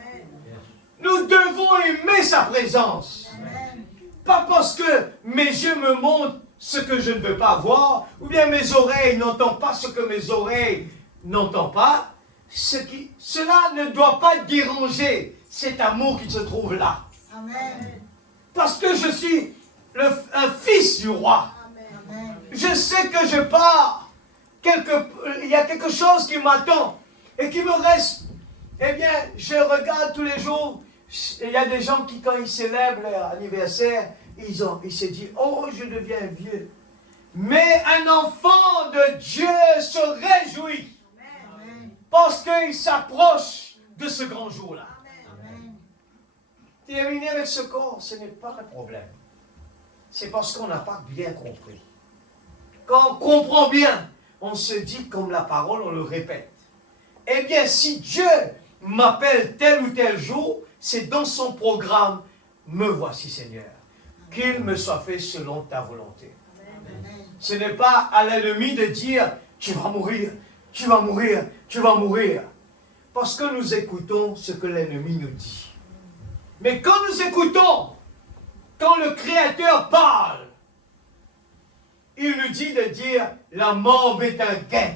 Nous devons aimer sa présence. Amen. Pas parce que mes yeux me montrent ce que je ne veux pas voir, ou bien mes oreilles n'entendent pas ce que mes oreilles n'entendent pas. Cela ne doit pas déranger cet amour qui se trouve là. Amen. Parce que je suis un fils du roi. Amen. Je sais que je pars. Il y a quelque chose qui m'attend et qui me reste. Eh bien, je regarde tous les jours. Il y a des gens qui, quand ils célèbrent leur anniversaire, ils se disent, oh, je deviens vieux. Mais un enfant de Dieu se réjouit. Amen. Parce qu'il s'approche de ce grand jour-là. Amen. Terminer avec ce corps, ce n'est pas un problème. C'est parce qu'on n'a pas bien compris. Quand on comprend bien, on se dit comme la parole, on le répète. Eh bien, si Dieu m'appelle tel ou tel jour, c'est dans son programme, me voici Seigneur. Qu'il me soit fait selon ta volonté. Amen. Ce n'est pas à l'ennemi de dire, tu vas mourir, tu vas mourir, tu vas mourir. Parce que nous écoutons ce que l'ennemi nous dit. Mais quand nous écoutons, quand le Créateur parle, il nous dit de dire, la mort m'est un gain.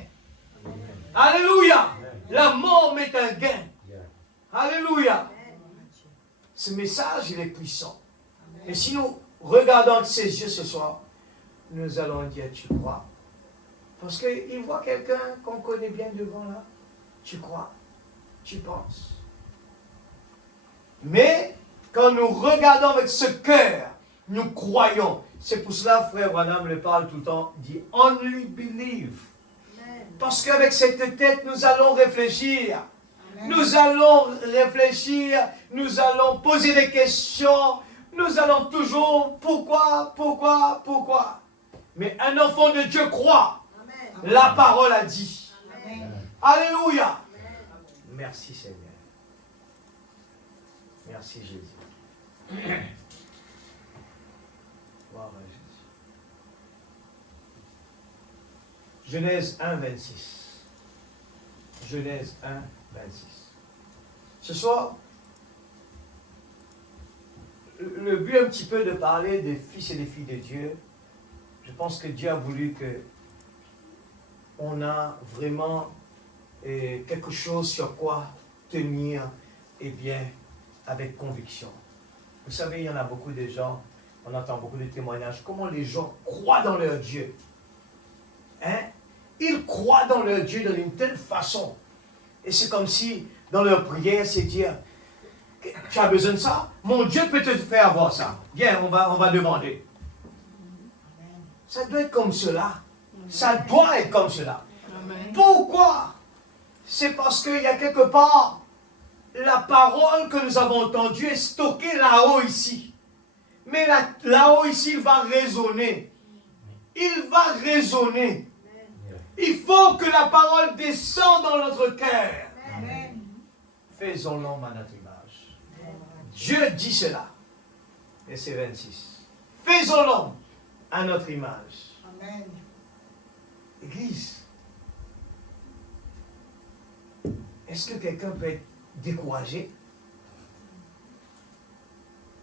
Alléluia. La mort m'est un gain. Alléluia. Ce message, il est puissant. Et si nous regardons ses yeux ce soir, nous allons dire, tu crois? Parce qu'il voit quelqu'un qu'on connaît bien devant là. Tu crois? Tu penses? Mais, quand nous regardons avec ce cœur, nous croyons. C'est pour cela, frère Branham le parle tout le temps, dit « only believe ». Parce qu'avec cette tête, nous allons réfléchir. Amen. Nous allons réfléchir, nous allons poser des questions, nous allons toujours pourquoi. Mais un enfant de Dieu croit. Amen. La parole a dit. Amen. Alléluia. Merci Seigneur. Merci Jésus. Gloire à Jésus. Genèse 1, 26. Genèse 1, 26. Ce soir, le but un petit peu de parler des fils et des filles de Dieu, je pense que Dieu a voulu que on a vraiment quelque chose sur quoi tenir, bien, avec conviction. Vous savez, il y en a beaucoup de gens, on entend beaucoup de témoignages, comment les gens croient dans leur Dieu. Hein? Ils croient dans leur Dieu d'une telle façon. Et c'est comme si, dans leur prière, c'est dire, tu as besoin de ça? Mon Dieu peut te faire avoir ça. Viens, on va demander. Ça doit être comme cela. Ça doit être comme cela. Amen. Pourquoi? C'est parce qu'il y a quelque part, la parole que nous avons entendue est stockée là-haut ici. Mais là-haut ici, il va résonner. Il va résonner. Il faut que la parole descende dans notre cœur. Faisons l'homme à notre image. Dieu dit cela. Verset 26. Faisons l'homme à notre image. Amen. Église, est-ce que quelqu'un peut être découragé?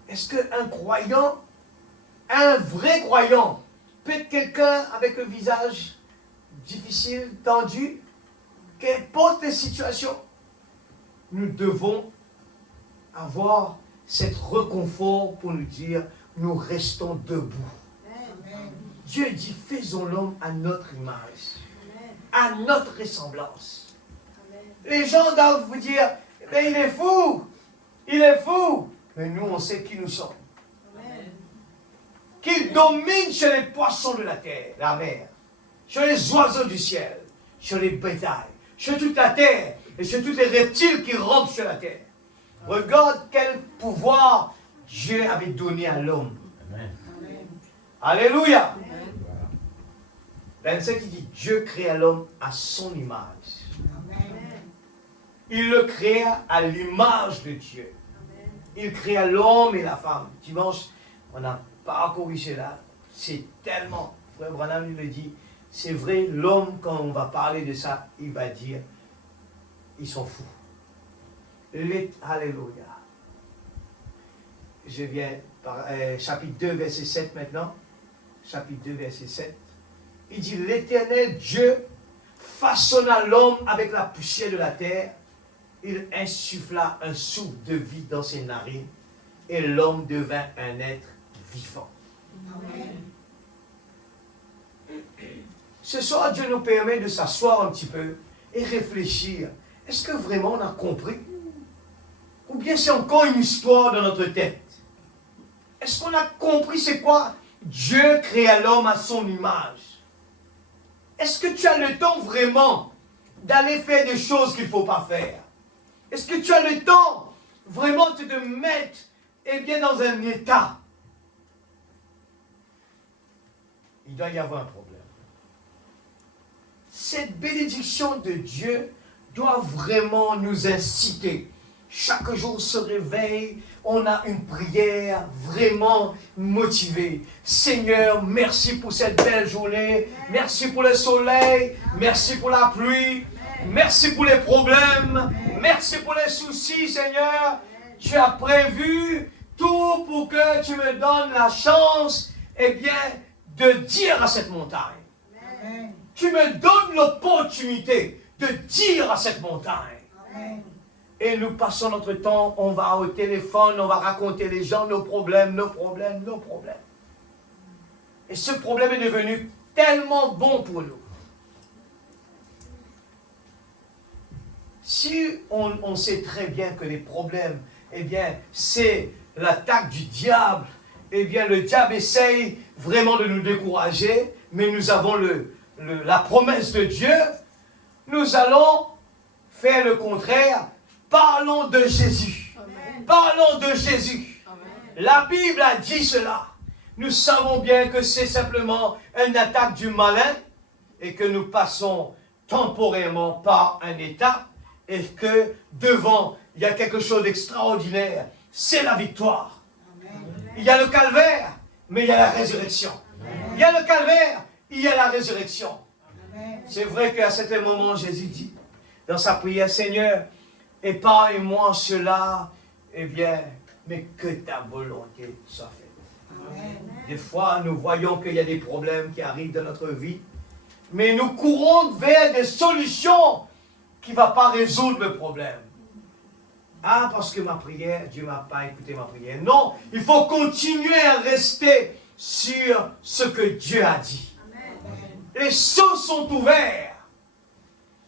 Est-ce qu'un croyant, un vrai croyant, peut être quelqu'un avec le visage difficile, tendu? Qu'importe les situations, nous devons avoir cette réconfort pour nous dire, nous restons debout. Amen. Dieu dit, faisons l'homme à notre image, à notre ressemblance. Amen. Les gens doivent vous dire, mais il est fou. Mais nous, on sait qui nous sommes. Amen. Qu'il domine sur les poissons de la terre, la mer, sur les oiseaux du ciel, sur les bétails, sur toute la terre et sur tous les reptiles qui rampent sur la terre. Regarde quel pouvoir Dieu avait donné à l'homme. Amen. Alléluia. Amen. 27, il dit, Dieu créa l'homme à son image. Amen. Il le créa à l'image de Dieu. Amen. Il créa l'homme et la femme. Dimanche, on n'a pas parcouru cela. C'est tellement, Frère Branham lui le dit, c'est vrai, l'homme, quand on va parler de ça, il va dire, ils sont fous. Alléluia. Je viens par chapitre 2, verset 7 maintenant. Chapitre 2, verset 7. Il dit, l'Éternel Dieu façonna l'homme avec la poussière de la terre. Il insuffla un souffle de vie dans ses narines. Et l'homme devint un être vivant. Amen. Ce soir, Dieu nous permet de s'asseoir un petit peu et réfléchir. Est-ce que vraiment on a compris? Ou bien c'est encore une histoire dans notre tête? Est-ce qu'on a compris c'est quoi? Dieu créa l'homme à son image. Est-ce que tu as le temps vraiment d'aller faire des choses qu'il ne faut pas faire? Est-ce que tu as le temps vraiment de te mettre dans un état? Il doit y avoir un problème. Cette bénédiction de Dieu doit vraiment nous inciter. Chaque jour se réveille, on a une prière vraiment motivée. Seigneur, merci pour cette belle journée. Merci pour le soleil. Merci pour la pluie. Merci pour les problèmes. Merci pour les soucis, Seigneur. Tu as prévu tout pour que tu me donnes la chance, de dire à cette montagne. Amen. Tu me donnes l'opportunité de dire à cette montagne. Amen. Et nous passons notre temps, on va au téléphone, on va raconter les gens nos problèmes. Et ce problème est devenu tellement bon pour nous. Si on sait très bien que les problèmes, c'est l'attaque du diable, le diable essaye vraiment de nous décourager, mais nous avons la promesse de Dieu, nous allons faire le contraire. Parlons de Jésus. Amen. Parlons de Jésus. Amen. La Bible a dit cela. Nous savons bien que c'est simplement une attaque du malin et que nous passons temporairement par un état et que devant, il y a quelque chose d'extraordinaire. C'est la victoire. Amen. Il y a le calvaire, mais il y a la résurrection. Amen. Il y a le calvaire, il y a la résurrection. Amen. C'est vrai qu'à certains moments, Jésus dit dans sa prière, Seigneur, épargne-moi cela, eh bien, mais que ta volonté soit faite. Des fois, nous voyons qu'il y a des problèmes qui arrivent dans notre vie, mais nous courons vers des solutions qui ne vont pas résoudre le problème. Ah, parce que ma prière, Dieu ne m'a pas écouté ma prière. Non, il faut continuer à rester sur ce que Dieu a dit. Les cieux sont ouverts.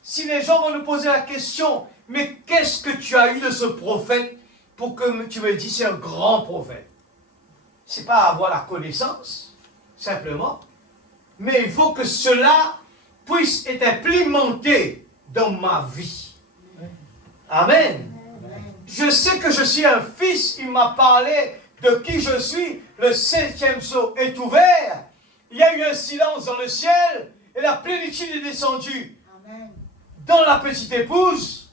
Si les gens vont nous poser la question, mais qu'est-ce que tu as eu de ce prophète pour que tu me dises c'est un grand prophète? Ce n'est pas avoir la connaissance, simplement, mais il faut que cela puisse être implémenté dans ma vie. Amen. Je sais que je suis un fils, il m'a parlé de qui je suis, le 7e sceau est ouvert, il y a eu un silence dans le ciel, et la plénitude est descendue dans la petite épouse,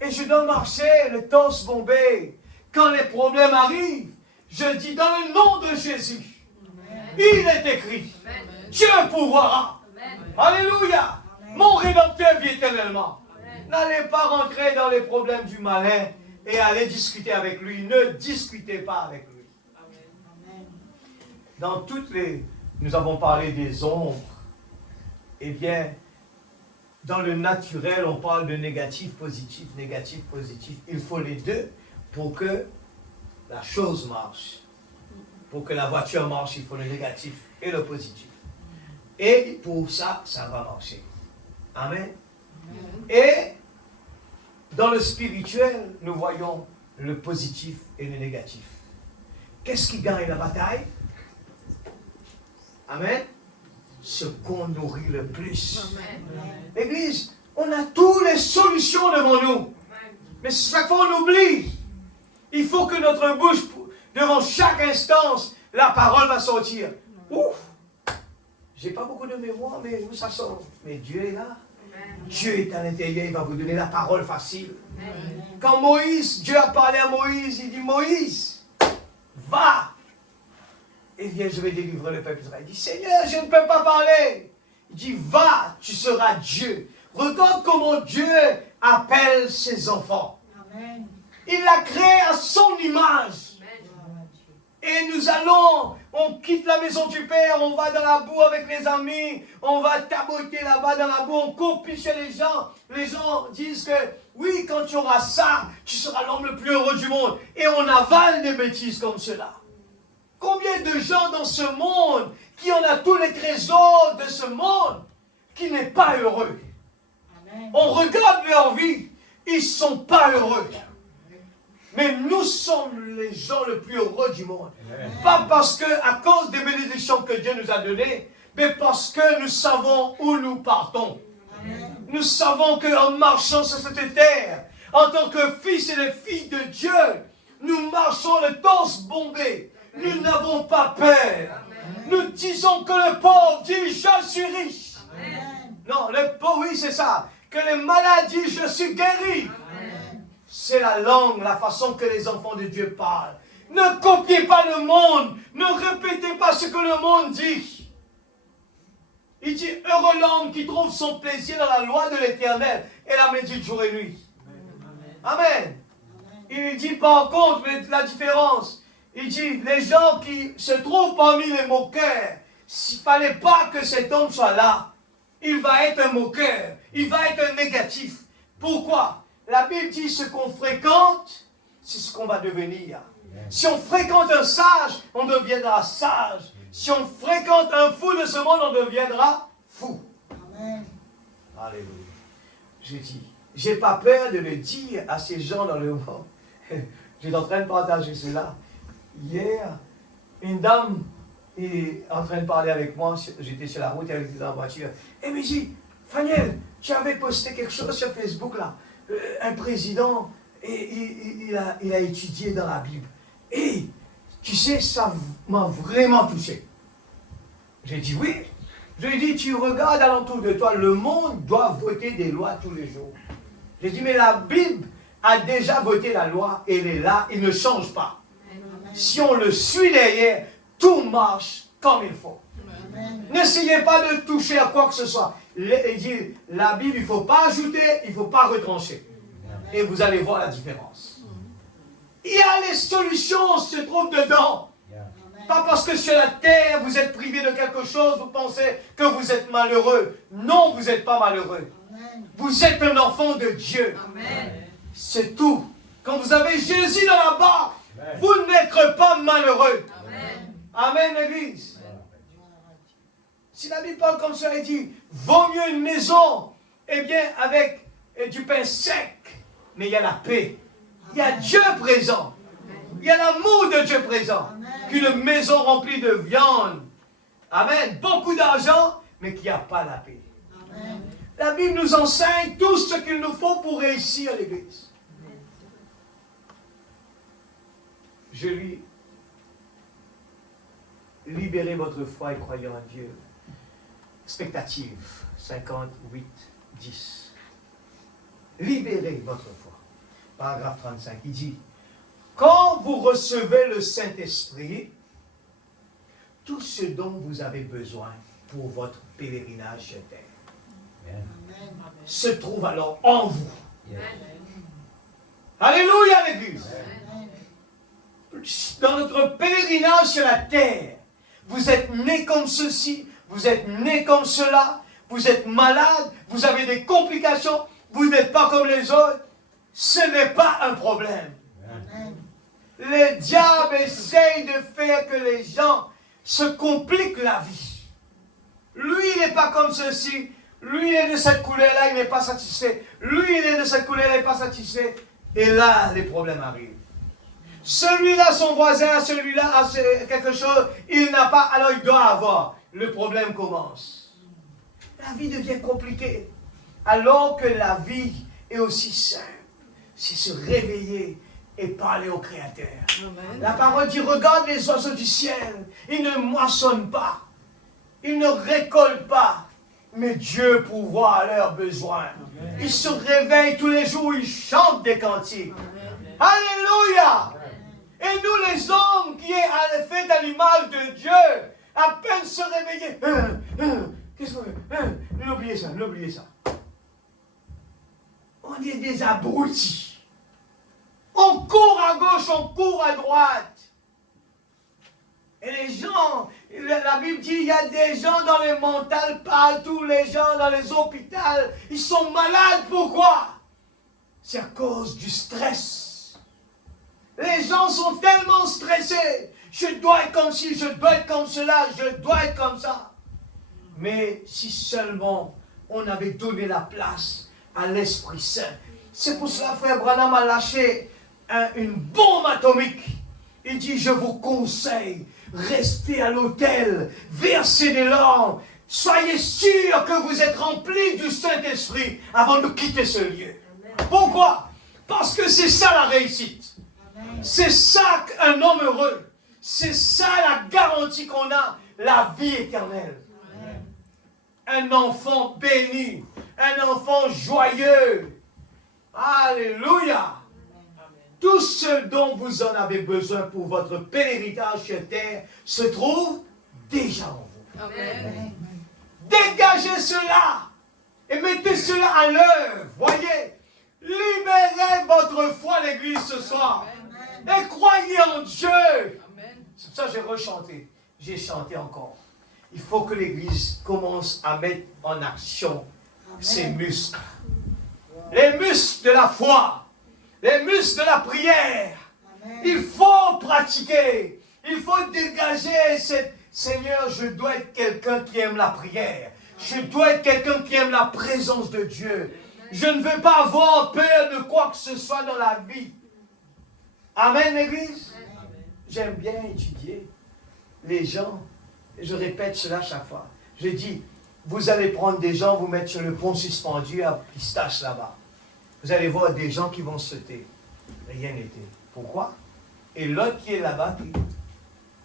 et je dois marcher le torse bombé. Quand les problèmes arrivent, je dis dans le nom de Jésus, il est écrit, Dieu pourvoira. Alléluia. Mon Rédempteur vit éternellement. N'allez pas rentrer dans les problèmes du malin et allez discuter avec lui. Ne discutez pas avec lui. Dans toutes les... Nous avons parlé des ombres. Eh bien, dans le naturel, on parle de négatif, positif, négatif, positif. Il faut les deux pour que la chose marche. Pour que la voiture marche, il faut le négatif et le positif. Et pour ça, ça va marcher. Amen. Et dans le spirituel, nous voyons le positif et le négatif. Qu'est-ce qui gagne la bataille? Amen. Ce qu'on nourrit le plus. L'Église, on a toutes les solutions devant nous. Mais chaque fois on oublie. Il faut que notre bouche, devant chaque instance, la parole va sortir. Ouf! J'ai pas beaucoup de mémoire, mais où ça sort? Mais Dieu est là. Dieu est à l'intérieur, il va vous donner la parole facile. Quand Moïse, Dieu a parlé à Moïse, il dit, Moïse, va! Et viens, je vais délivrer le peuple d'Israël. Il dit, Seigneur, je ne peux pas parler. Il dit, va, tu seras Dieu. Regarde comment Dieu appelle ses enfants. Amen. Il l'a créé à son image. Amen. Et nous allons, on quitte la maison du Père, on va dans la boue avec les amis, on va taboter là-bas dans la boue, on court picher les gens. Les gens disent que, oui, quand tu auras ça, tu seras l'homme le plus heureux du monde. Et on avale des bêtises comme cela. Combien de gens dans ce monde qui en a tous les trésors de ce monde qui n'est pas heureux? Amen. On regarde leur vie, ils ne sont pas heureux. Mais nous sommes les gens les plus heureux du monde. Amen. Pas parce que, à cause des bénédictions que Dieu nous a données, mais parce que nous savons où nous partons. Amen. Nous savons qu'en marchant sur cette terre, en tant que fils et filles de Dieu, nous marchons le torse bombé. Nous n'avons pas peur. Amen. Nous disons que le pauvre dit, je suis riche. Amen. Non, le pauvre, oui, c'est ça. Que les maladies, je suis guéri. Amen. C'est la langue, la façon que les enfants de Dieu parlent. Ne copiez pas le monde. Ne répétez pas ce que le monde dit. Il dit, heureux l'homme qui trouve son plaisir dans la loi de l'Éternel et la médite jour et nuit. Amen. Amen. Il dit par contre, mais la différence. Il dit, les gens qui se trouvent parmi les moqueurs, s'il ne fallait pas que cet homme soit là, il va être un moqueur, il va être un négatif. Pourquoi? La Bible dit, ce qu'on fréquente, c'est ce qu'on va devenir. Si on fréquente un sage, on deviendra sage. Si on fréquente un fou de ce monde, on deviendra fou. Amen. Alléluia. Je dis, je n'ai pas peur de le dire à ces gens dans le monde. Je suis en train de partager cela. Hier, une dame est en train de parler avec moi, j'étais sur la route, elle était dans la voiture. Elle me dit, Faniel, tu avais posté quelque chose sur Facebook là, un président, et il a étudié dans la Bible. Et tu sais, ça m'a vraiment touché. J'ai dit oui. Je lui ai dit, tu regardes alentour de toi, le monde doit voter des lois tous les jours. J'ai dit, mais la Bible a déjà voté la loi, et elle est là, il ne change pas. Si on le suit derrière, tout marche comme il faut. N'essayez pas de toucher à quoi que ce soit. Il dit, la Bible, il ne faut pas ajouter, il ne faut pas retrancher. Et vous allez voir la différence. Il y a les solutions se trouvent dedans. Pas parce que sur la terre, vous êtes privé de quelque chose, vous pensez que vous êtes malheureux. Non, vous n'êtes pas malheureux. Vous êtes un enfant de Dieu. C'est tout. Quand vous avez Jésus dans la barre, vous n'êtes pas malheureux. Amen, l'Église. Si la Bible parle comme ça, elle dit, vaut mieux une maison, eh bien, avec du pain sec, mais il y a la paix. Il y a Dieu présent. Il y a l'amour de Dieu présent. Qu'une maison remplie de viande. Amen. Beaucoup d'argent, mais qu'il n'y a pas la paix. Amen. La Bible nous enseigne tout ce qu'il nous faut pour réussir l'Église. Je lis. Libérez votre foi et croyez en Dieu. Expectative 58, 10. Libérez votre foi. Paragraphe 35, il dit, quand vous recevez le Saint-Esprit, tout ce dont vous avez besoin pour votre pèlerinage sur terre se trouve alors en vous. Alléluia, l'Église. Dans notre pèlerinage sur la terre, vous êtes nés comme ceci, vous êtes nés comme cela, vous êtes malade, vous avez des complications, vous n'êtes pas comme les autres. Ce n'est pas un problème. Le diable essaye de faire que les gens se compliquent la vie. Lui, il n'est pas comme ceci. Lui, il est de cette couleur-là, il n'est pas satisfait. Lui, il est de cette couleur-là, il n'est pas satisfait. Et là, les problèmes arrivent. Celui-là, son voisin, celui-là a quelque chose, il n'a pas, alors il doit avoir. Le problème commence. La vie devient compliquée. Alors que la vie est aussi simple. C'est se réveiller et parler au Créateur. Amen. La parole dit, regarde les oiseaux du ciel. Ils ne moissonnent pas. Ils ne récoltent pas. Mais Dieu pourvoit à leurs besoins. Amen. Ils se réveillent tous les jours, ils chantent des cantiques. Amen. Alléluia. Et nous les hommes qui est fait à l'image de Dieu, à peine se réveiller. Qu'est-ce qu'on fait? N'oubliez ça, n'oubliez ça. On est des abrutis. On court à gauche, on court à droite. Et les gens, la Bible dit, il y a des gens dans les montagnes, partout, les gens dans les hôpitaux, ils sont malades. Pourquoi? C'est à cause du stress. Les gens sont tellement stressés. Je dois être comme ci, je dois être comme cela, je dois être comme ça. Mais si seulement on avait donné la place à l'Esprit Saint. C'est pour cela, frère Branham a lâché une bombe atomique. Il dit, je vous conseille, restez à l'autel, versez des larmes, soyez sûrs que vous êtes remplis du Saint-Esprit avant de quitter ce lieu. Amen. Pourquoi? Parce que c'est ça la réussite. C'est ça un homme heureux. C'est ça la garantie qu'on a, la vie éternelle. Amen. Un enfant béni, un enfant joyeux. Alléluia. Tout ce dont vous en avez besoin pour votre pèlerinage sur terre se trouve déjà en vous. Amen. Dégagez cela et mettez cela à l'œuvre. Voyez, libérez votre foi, l'Église, ce soir. Amen. Et croyez en Dieu. Amen. C'est pour ça que j'ai rechanté. J'ai chanté encore. Il faut que l'Église commence à mettre en action ses muscles. Les muscles de la foi. Les muscles de la prière. Amen. Il faut pratiquer. Il faut dégager cette... Seigneur, je dois être quelqu'un qui aime la prière. Je dois être quelqu'un qui aime la présence de Dieu. Je ne veux pas avoir peur de quoi que ce soit dans la vie. Amen, l'Église. J'aime bien étudier les gens. Je répète cela chaque fois. Je dis, vous allez prendre des gens, vous mettre sur le pont suspendu à Pistache là-bas. Vous allez voir des gens qui vont sauter. Rien n'était. Pourquoi? Et l'autre qui est là-bas,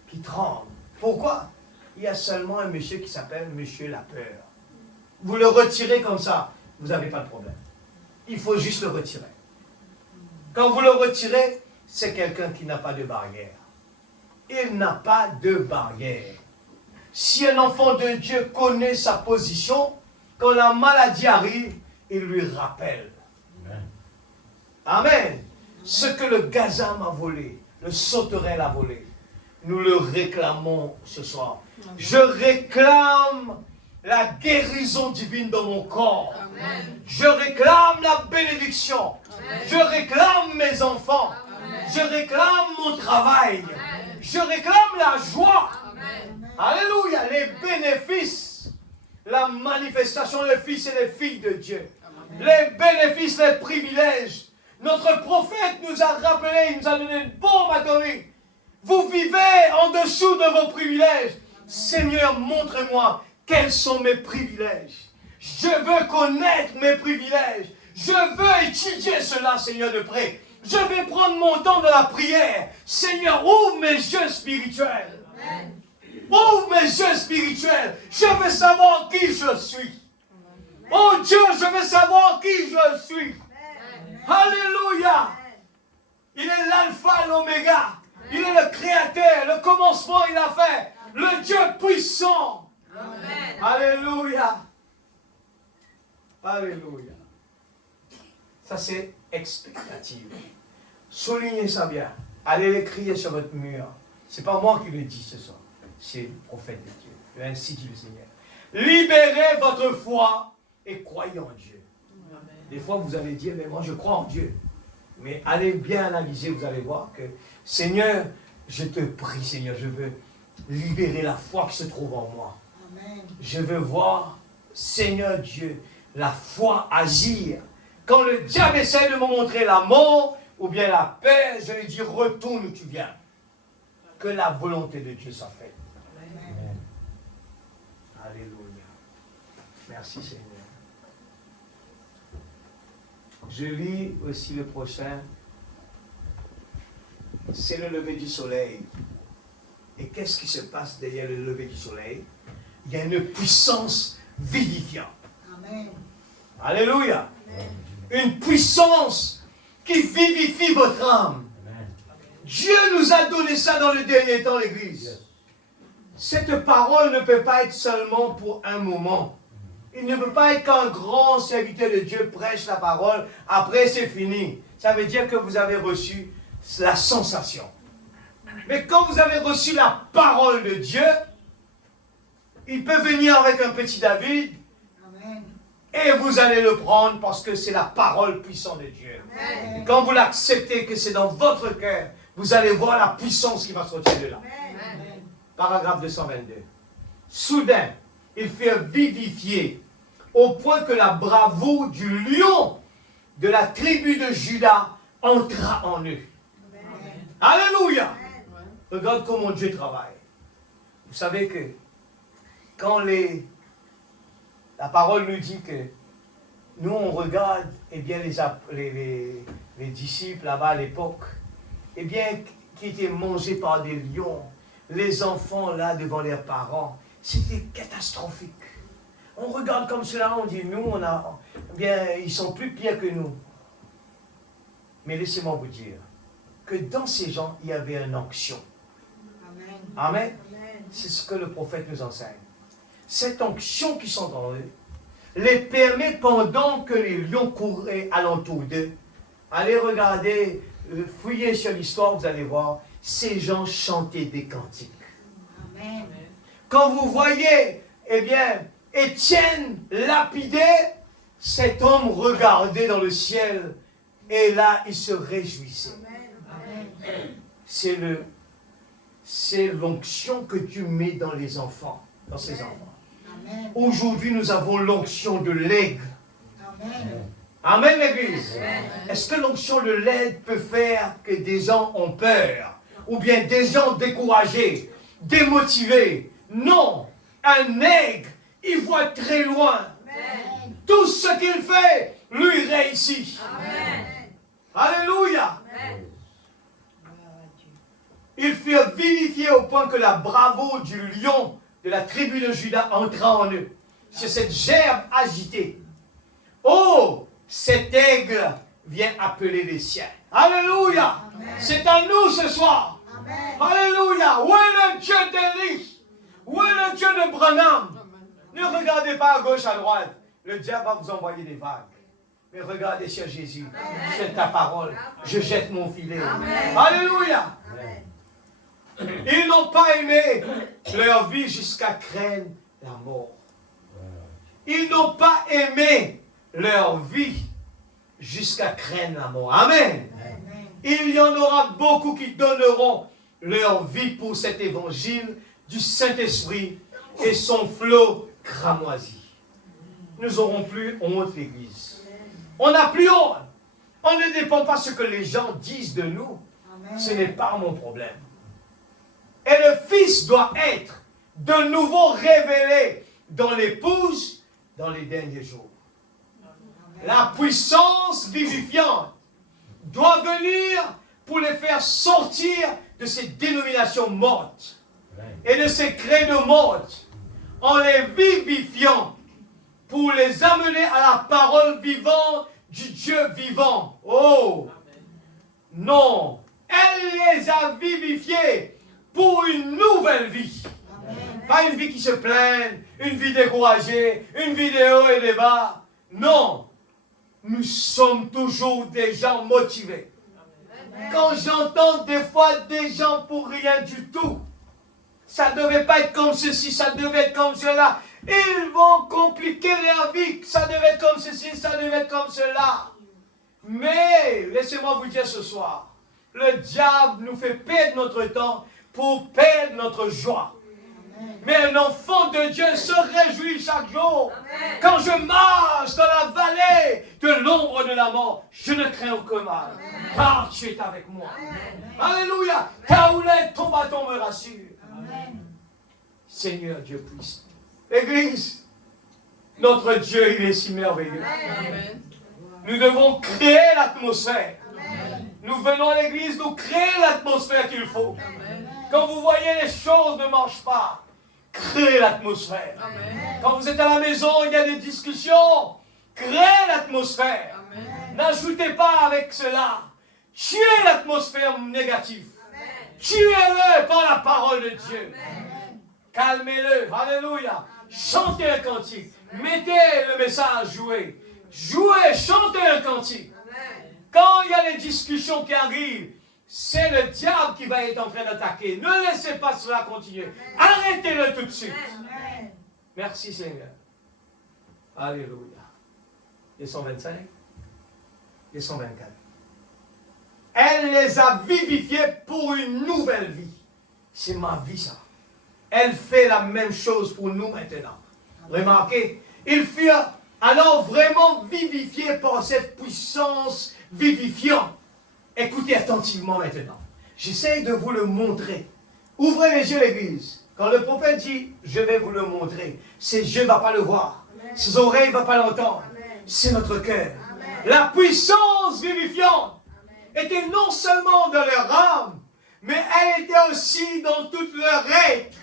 qui tremble. Pourquoi? Il y a seulement un monsieur qui s'appelle Monsieur la peur. Vous le retirez comme ça, vous n'avez pas de problème. Il faut juste le retirer. Quand vous le retirez, c'est quelqu'un qui n'a pas de barrière. Il n'a pas de barrière. Si un enfant de Dieu connaît sa position, quand la maladie arrive, il lui rappelle. Amen. Ce que le Gazam a volé, le sauterelle a volé, nous le réclamons ce soir. Je réclame la guérison divine dans mon corps. Amen. Je réclame la bénédiction. Amen. Je réclame mes enfants. Amen. Je réclame mon travail. Amen. Je réclame la joie. Amen. Alléluia. Les bénéfices, la manifestation des fils et des filles de Dieu. Amen. Les bénéfices, les privilèges. Notre prophète nous a rappelé, il nous a donné une bombe atomique. Vous vivez en dessous de vos privilèges. Seigneur, montre-moi quels sont mes privilèges. Je veux connaître mes privilèges. Je veux étudier cela, Seigneur, de près. Je vais prendre mon temps de la prière. Seigneur, ouvre mes yeux spirituels. Amen. Ouvre mes yeux spirituels. Je veux savoir qui je suis. Amen. Oh Dieu, je veux savoir qui je suis. Amen. Alléluia. Il est l'alpha et l'oméga. Il est le créateur. Le commencement, il a fait. Le Dieu puissant. Amen. Alléluia. Alléluia. Ça, c'est expectative. Soulignez ça bien. Allez l'écrire sur votre mur. Ce n'est pas moi qui le dis ce soir. C'est le prophète de Dieu. Ainsi dit le Seigneur. Libérez votre foi et croyez en Dieu. Amen. Des fois, vous allez dire, mais moi, je crois en Dieu. Mais allez bien analyser, vous allez voir que, Seigneur, je te prie, Seigneur, je veux libérer la foi qui se trouve en moi. Amen. Je veux voir, Seigneur Dieu, la foi agir. Quand le diable essaie de me montrer la mort ou bien la paix, je lui dis, retourne où tu viens. Que la volonté de Dieu soit faite. Amen. Alléluia. Merci Seigneur. Je lis aussi le prochain. C'est le lever du soleil. Et qu'est-ce qui se passe derrière le lever du soleil? Il y a une puissance vivifiante. Amen. Alléluia. Amen. Une puissance qui vivifie votre âme. Amen. Dieu nous a donné ça dans le dernier temps, l'Église. Cette parole ne peut pas être seulement pour un moment. Il ne peut pas être qu'un grand serviteur de Dieu prêche la parole, après c'est fini. Ça veut dire que vous avez reçu la sensation. Mais quand vous avez reçu la parole de Dieu, il peut venir avec un petit David. Amen. Et vous allez le prendre parce que c'est la parole puissante de Dieu. Amen. Et quand vous l'acceptez, que c'est dans votre cœur, vous allez voir la puissance qui va sortir de là. Amen. Paragraphe 222. Soudain, il fait vivifier au point que la bravoure du lion de la tribu de Juda entra en eux. Amen. Alléluia. Amen. Regarde comment Dieu travaille. Vous savez que quand la parole nous dit que nous on regarde, eh bien les disciples là-bas à l'époque, eh bien qui étaient mangés par des lions, les enfants là devant leurs parents, c'était catastrophique. On regarde comme cela, on dit nous ils sont plus pires que nous. Mais laissez-moi vous dire que dans ces gens, il y avait une onction. Amen. Amen. Amen. C'est ce que le prophète nous enseigne. Cette onction qui sont en eux les permet, pendant que les lions couraient alentour d'eux, allez regarder, fouillez sur l'histoire, vous allez voir, ces gens chantaient des cantiques. Amen. Quand vous voyez, eh bien, Étienne lapidé, cet homme regardait dans le ciel et là, il se réjouissait. Amen. C'est l'onction que Dieu met dans les enfants, dans ses enfants. Aujourd'hui, nous avons l'onction de l'aigle. Amen. Amen, l'Église. Est-ce que l'onction de l'aigle peut faire que des gens ont peur? Ou bien des gens découragés, démotivés? Non. Un aigle, il voit très loin. Amen. Tout ce qu'il fait, lui réussit. Amen. Alléluia. Amen. Il fut vivifié au point que la bravoure du lion de la tribu de Juda entra en eux. C'est cette gerbe agitée. Oh, cet aigle vient appeler les siens. Alléluia. Amen. C'est à nous ce soir. Amen. Alléluia. Où est le Dieu d'Élie? Où est le Dieu de Branham? Ne regardez pas à gauche, à droite. Le diable va vous envoyer des vagues. Mais regardez sur Jésus. C'est ta parole. Je jette mon filet. Alléluia. Ils n'ont pas aimé leur vie jusqu'à craindre la mort. Ils n'ont pas aimé leur vie jusqu'à craindre la mort. Amen. Il y en aura beaucoup qui donneront leur vie pour cet évangile du Saint-Esprit et son flot cramoisi. Nous n'aurons plus honte, l'Église. On n'a plus honte. On ne dépend pas de ce que les gens disent de nous. Ce n'est pas mon problème. Et le Fils doit être de nouveau révélé dans l'épouse dans les derniers jours. La puissance vivifiante doit venir pour les faire sortir de ces dénominations mortes et de ces créneaux mortes en les vivifiant pour les amener à la parole vivante du Dieu vivant. Oh! Non! Elle les a vivifiés pour une nouvelle vie. Pas une vie qui se plaint, une vie découragée, une vie de haut et de bas. Non! Nous sommes toujours des gens motivés. Quand j'entends des fois des gens pour rien du tout, ça ne devait pas être comme ceci, ça devait être comme cela. Ils vont compliquer leur vie, ça devait être comme ceci, ça devait être comme cela. Mais, laissez-moi vous dire ce soir, le diable nous fait perdre notre temps pour perdre notre joie. Mais un enfant de Dieu se réjouit chaque jour. Amen. Quand je marche dans la vallée de l'ombre de la mort, je ne crains aucun mal. Amen. Car tu es avec moi. Amen. Alléluia. Ta houlette, ton bâton me rassure. Amen. Seigneur Dieu puissant. Église, notre Dieu, il est si merveilleux. Amen. Nous devons créer l'atmosphère. Amen. Nous venons à l'église, nous créons l'atmosphère qu'il faut. Amen. Quand vous voyez les choses ne marchent pas, créez l'atmosphère. Amen. Quand vous êtes à la maison, il y a des discussions. Créez l'atmosphère. N'ajoutez pas avec cela. Tuez l'atmosphère négative. Amen. Tuez-le par la parole de Dieu. Amen. Calmez-le. Alléluia. Chantez un cantique. Mettez le message jouer. Jouez, chantez un cantique. Amen. Quand il y a les discussions qui arrivent, c'est le diable qui va être en train d'attaquer. Ne laissez pas cela continuer. Arrêtez-le tout de suite. Amen. Merci Seigneur. Alléluia. Les 125, les 124. Elle les a vivifiés pour une nouvelle vie. C'est ma vie ça. Elle fait la même chose pour nous maintenant. Remarquez, ils furent alors vraiment vivifiés par cette puissance vivifiante. Écoutez attentivement maintenant. J'essaie de vous le montrer. Ouvrez les yeux, l'église. Quand le prophète dit, je vais vous le montrer, ses yeux ne vont pas le voir. Amen. Ses oreilles ne vont pas l'entendre. C'est notre cœur. Amen. La puissance vivifiante était non seulement dans leur âme, mais elle était aussi dans toute leur être.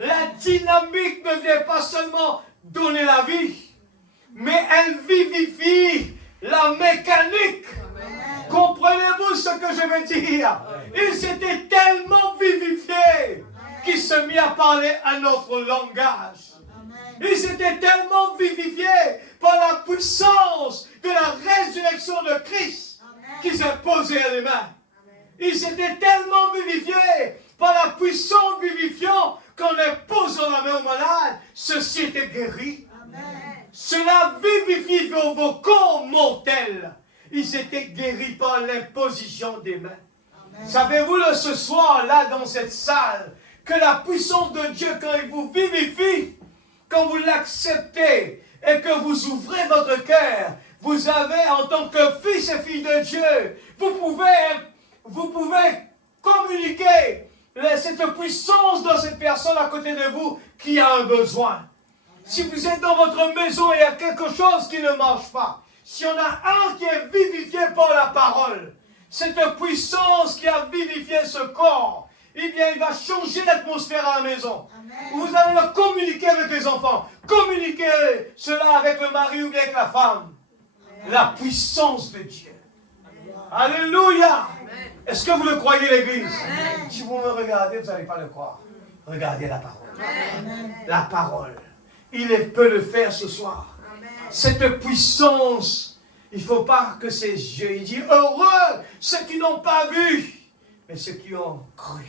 La dynamique ne vient pas seulement donner la vie, mais elle vivifie la mécanique. Comprenez-vous ce que je veux dire? Ils s'étaient tellement vivifiés qu'ils se mirent à parler un autre langage. Ils s'étaient tellement vivifiés par la puissance de la résurrection de Christ qu'ils imposaient les mains. Ils s'étaient tellement vivifiés par la puissance vivifiante qu'en imposant la main au malade, ceci était guéri. Cela vivifie vos corps mortels. Ils étaient guéris par l'imposition des mains. Savez-vous ce soir, là, dans cette salle, que la puissance de Dieu, quand il vous vivifie, quand vous l'acceptez et que vous ouvrez votre cœur, vous avez, en tant que fils et fille de Dieu, vous pouvez communiquer cette puissance dans cette personne à côté de vous qui a un besoin. Si vous êtes dans votre maison et il y a quelque chose qui ne marche pas, si on a un qui est vivifié par la parole, cette puissance qui a vivifié ce corps, eh bien, il va changer l'atmosphère à la maison. Amen. Vous allez le communiquer avec les enfants, communiquer cela avec le mari ou bien avec la femme. Amen. La puissance de Dieu. Amen. Alléluia. Est-ce que vous le croyez, l'église? Si vous me regardez, vous n'allez pas le croire. Regardez la parole. Amen. La parole. Il peut le faire ce soir. Amen. Cette puissance, il ne faut pas que ses yeux, il dit, heureux ceux qui n'ont pas vu, mais ceux qui ont cru.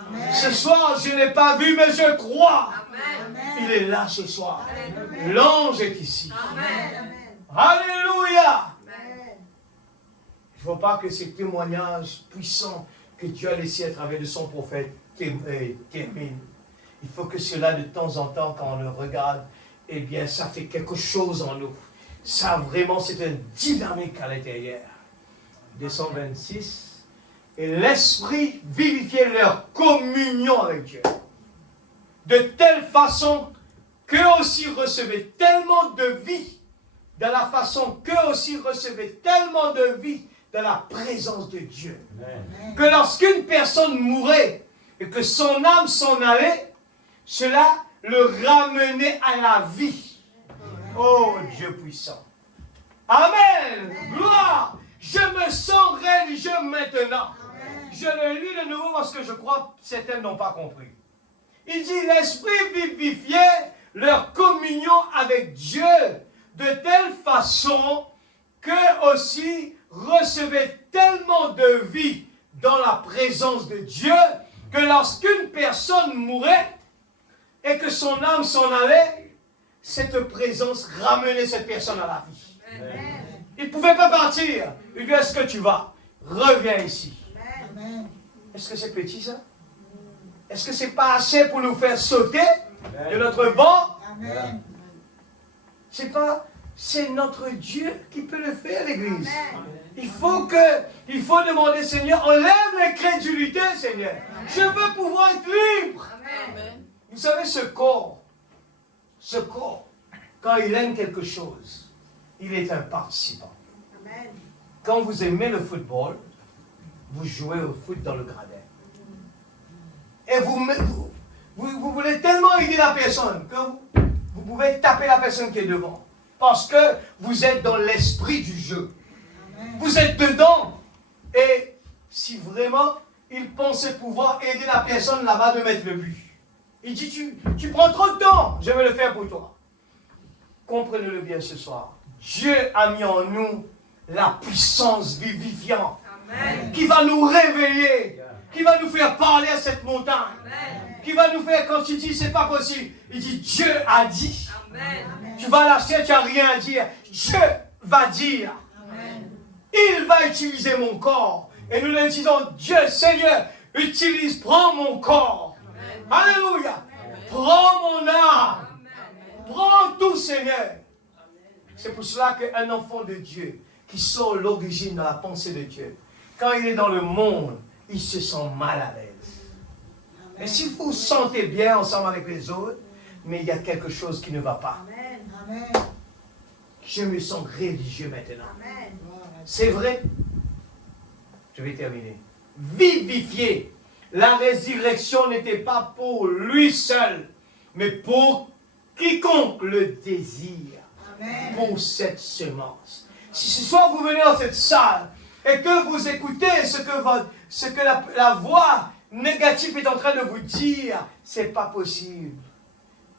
Amen. Ce soir, je n'ai pas vu, mais je crois. Amen. Il est là ce soir. Amen. L'ange est ici. Amen. Alléluia. Amen. Il ne faut pas que ces témoignages puissants que Dieu a laissés à travers de son prophète terminent. Il faut que cela, de temps en temps, quand on le regarde, eh bien, ça fait quelque chose en nous. Ça, vraiment, c'est une dynamique à l'intérieur. 226. Et l'Esprit vivifiait leur communion avec Dieu. De telle façon qu'eux aussi recevaient tellement de vie, de la façon qu'eux aussi recevaient tellement de vie dans la présence de Dieu. Amen. Que lorsqu'une personne mourait et que son âme s'en allait, cela le ramenait à la vie. Oh Dieu puissant. Amen. Gloire. Je me sens religieux maintenant. Je le lis de nouveau parce que je crois que certains n'ont pas compris. Il dit, l'Esprit vivifiait leur communion avec Dieu de telle façon qu'eux aussi recevaient tellement de vie dans la présence de Dieu que lorsqu'une personne mourait et que son âme s'en allait, cette présence ramenait cette personne à la vie. Amen. Il ne pouvait pas partir. Il dit, est-ce que tu vas? Reviens ici. Amen. Est-ce que c'est petit ça? Est-ce que c'est pas assez pour nous faire sauter de notre banc? Amen. C'est notre Dieu qui peut le faire, l'Église. Amen. Il faut demander, Seigneur, enlève l'incrédulité, Seigneur. Je veux pouvoir être libre. Amen. Vous savez, ce corps, quand il aime quelque chose, il est un participant. Amen. Quand vous aimez le football, vous jouez au foot dans le gradin. Et vous voulez tellement aider la personne que vous pouvez taper la personne qui est devant. Parce que vous êtes dans l'esprit du jeu. Amen. Vous êtes dedans. Et si vraiment il pensait pouvoir aider la personne là-bas de mettre le but, il dit, tu prends trop de temps, je vais le faire pour toi. Comprenez-le bien ce soir. Dieu a mis en nous la puissance vivifiante. Amen. Qui va nous réveiller, qui va nous faire parler à cette montagne, Amen. qui va nous faire, quand tu dis c'est pas possible, il dit Dieu a dit. Amen. Tu vas lâcher, tu n'as rien à dire. Dieu va dire. Amen. Il va utiliser mon corps. Et nous lui disons, Dieu, Seigneur, prends mon corps. Amen. Alléluia. Prends mon âme. Prends tout, Seigneur. C'est pour cela qu'un enfant de Dieu qui sort l'origine de la pensée de Dieu, quand il est dans le monde, il se sent mal à l'aise. Mais si vous vous sentez bien ensemble avec les autres, mais il y a quelque chose qui ne va pas. Amen. Amen. Je me sens religieux maintenant. Amen. C'est vrai. Je vais terminer. Vivifier. La résurrection n'était pas pour lui seul, mais pour quiconque le désire. Amen. Pour cette semence. Si ce soir vous venez dans cette salle et que vous écoutez ce que la voix négative est en train de vous dire, c'est pas possible.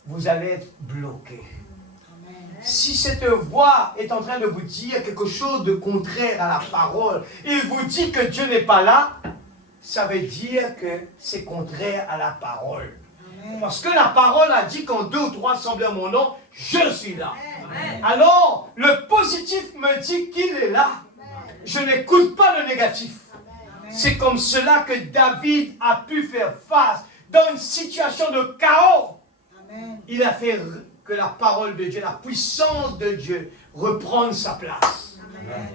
Vous allez être bloqué. Amen. Si cette voix est en train de vous dire quelque chose de contraire à la parole, il vous dit que Dieu n'est pas là, ça veut dire que c'est contraire à la parole. Amen. Parce que la parole a dit qu'en 2 ou 3 semblent à mon nom, je suis là. Amen. Alors, le positif me dit qu'il est là. Je n'écoute pas le négatif. Amen. C'est comme cela que David a pu faire face dans une situation de chaos. Amen. Il a fait que la parole de Dieu, la puissance de Dieu reprenne sa place. Amen.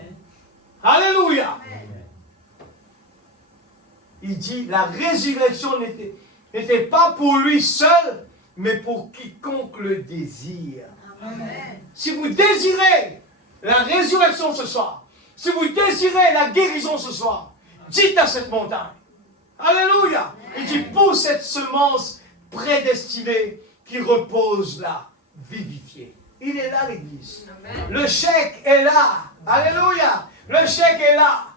Alléluia. Il dit, la résurrection n'était pas pour lui seul, mais pour quiconque le désire. Amen. Si vous désirez la résurrection ce soir, si vous désirez la guérison ce soir, dites à cette montagne. Alléluia. Il dit, pour cette semence prédestinée qui repose là, vivifiée. Il est là, l'Église. Le chèque est là. Alléluia. Le chèque est là.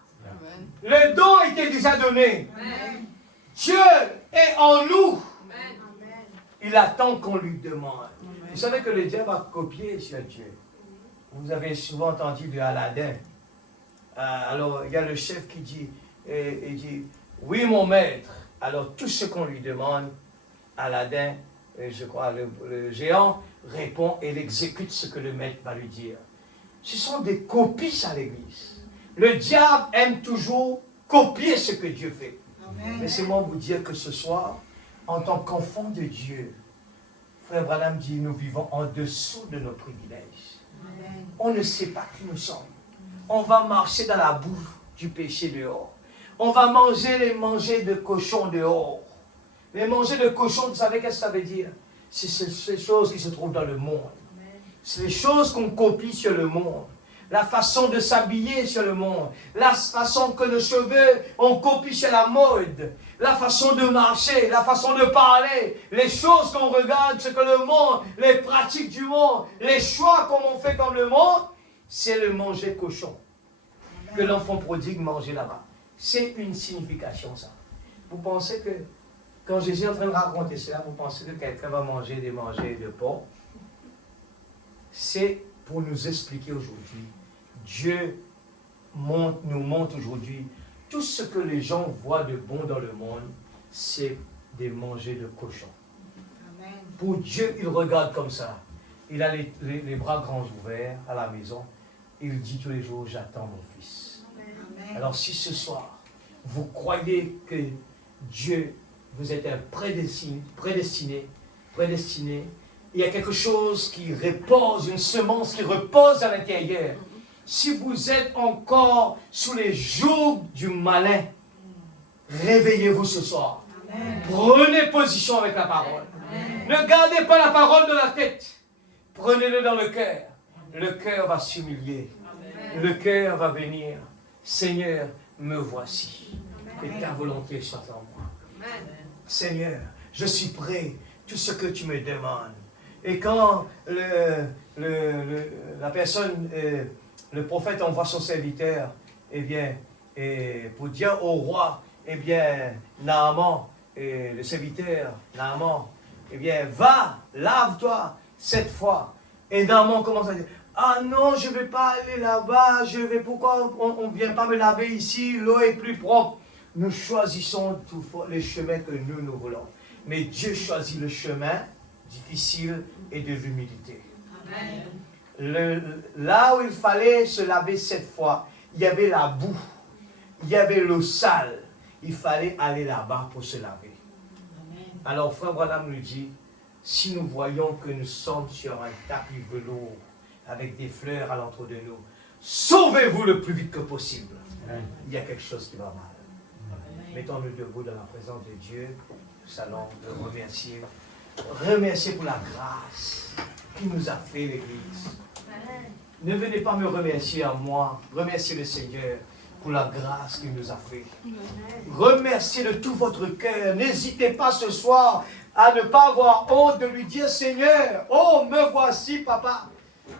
Le don était déjà donné. Amen. Dieu est en nous. Il attend qu'on lui demande. Vous savez que le diable a copié sur Dieu. Vous avez souvent entendu de Aladdin. Alors, il y a le chef qui dit, il dit, oui mon maître. Alors, tout ce qu'on lui demande, Aladdin, je crois, le géant, répond et il exécute ce que le maître va lui dire. Ce sont des copies à l'église. Le diable aime toujours copier ce que Dieu fait. Laissez-moi vous dire que ce soir, en tant qu'enfant de Dieu, Frère Branham dit, nous vivons en dessous de nos privilèges. Amen. On ne sait pas qui nous sommes. On va marcher dans la boue du péché dehors. On va manger les manger de cochon dehors. Les manger de cochon, vous savez qu'est-ce que ça veut dire? C'est ces choses qui se trouvent dans le monde. C'est les choses qu'on copie sur le monde. La façon de s'habiller sur le monde. La façon que nos cheveux, on copie sur la mode. La façon de marcher, la façon de parler. Les choses qu'on regarde, ce que le monde, les pratiques du monde, les choix qu'on fait comme le monde, c'est le manger cochon. Que l'enfant prodigue mangeait là-bas. C'est une signification, ça. Vous pensez que, quand Jésus est en train de raconter cela, vous pensez que quelqu'un va manger des de porc? C'est pour nous expliquer aujourd'hui. Dieu nous montre aujourd'hui tout ce que les gens voient de bon dans le monde, c'est des manger de cochon. Amen. Pour Dieu, il regarde comme ça. Il a les bras grands ouverts à la maison. Il dit tous les jours, j'attends mon fils. Amen. Alors si ce soir, vous croyez que Dieu, vous êtes un prédestiné, il y a quelque chose qui repose, une semence qui repose à l'intérieur. Si vous êtes encore sous les jougs du malin, réveillez-vous ce soir. Amen. Prenez position avec la parole. Amen. Ne gardez pas la parole dans la tête. Prenez-le dans le cœur. Le cœur va s'humilier. Amen. Le cœur va venir. Seigneur, me voici. Que ta volonté soit en moi. Amen. Seigneur, je suis prêt. Tout ce que tu me demandes. Et quand la personne... le prophète envoie son serviteur, pour dire au roi, Naaman, le serviteur, Naaman, va, lave-toi cette fois. Et Naaman commence à dire, ah non, je ne vais pas aller là-bas, pourquoi on ne vient pas me laver ici, l'eau est plus propre. Nous choisissons les chemins que nous voulons. Mais Dieu choisit le chemin difficile et de l'humilité. Amen. Là où il fallait se laver 7 fois, il y avait la boue, il y avait l'eau sale. Il fallait aller là-bas pour se laver. Amen. Alors, Frère Branham nous dit, si nous voyons que nous sommes sur un tapis velours avec des fleurs alentour de nous, sauvez-vous le plus vite que possible. Amen. Il y a quelque chose qui va mal. Mettons-nous debout dans la présence de Dieu. Nous allons le remercier. Remercier pour la grâce qui nous a fait l'Église. Ne venez pas me remercier à moi. Remerciez le Seigneur pour la grâce qu'il nous a fait. Remerciez de tout votre cœur. N'hésitez pas ce soir à ne pas avoir honte de lui dire, Seigneur, oh, me voici, papa.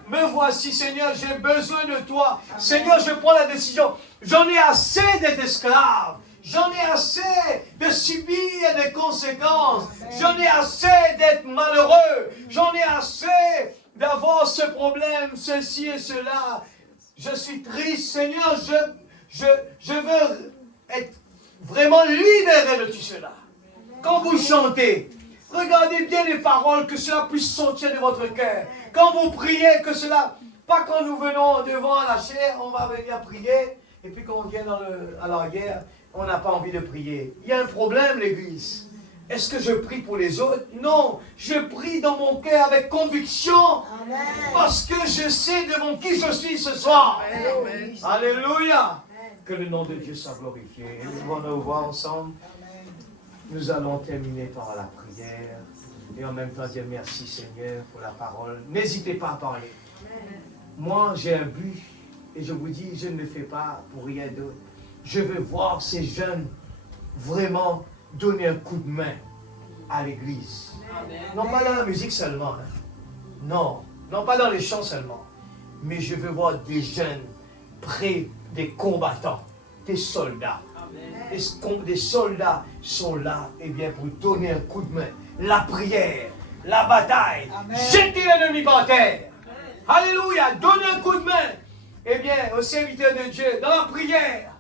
Me voici, Seigneur, j'ai besoin de toi. Amen. Seigneur, je prends la décision. J'en ai assez d'être esclave. J'en ai assez de subir des conséquences. J'en ai assez d'être malheureux. J'en ai assez d'avoir ce problème, ceci et cela. Je suis triste, Seigneur. Je veux être vraiment libéré de tout cela. Quand vous chantez, regardez bien les paroles, que cela puisse sortir de votre cœur. Quand vous priez, que cela, pas quand nous venons devant la chair, on va venir prier, et puis quand on vient à l'arrière, on n'a pas envie de prier. Il y a un problème, l'Église. Est-ce que je prie pour les autres? Non, je prie dans mon cœur avec conviction. Amen. Parce que je sais devant qui je suis ce soir. Amen. Alléluia. Amen. Que le nom de Dieu soit glorifié. Nous allons nous voir ensemble. Amen. Nous allons terminer par la prière. Et en même temps dire merci Seigneur pour la parole. N'hésitez pas à parler. Amen. Moi j'ai un but. Et je vous dis, je ne le fais pas pour rien d'autre. Je veux voir ces jeunes vraiment donner un coup de main à l'église. Amen. Non pas dans la musique seulement. Hein. Non pas dans les chants seulement. Mais je veux voir des jeunes prêts, des combattants, des soldats. Des soldats sont là pour donner un coup de main. La prière, la bataille. Amen. Jetez l'ennemi par terre. Alléluia. Donnez un coup de main. Eh bien, aux serviteurs de Dieu, dans la prière,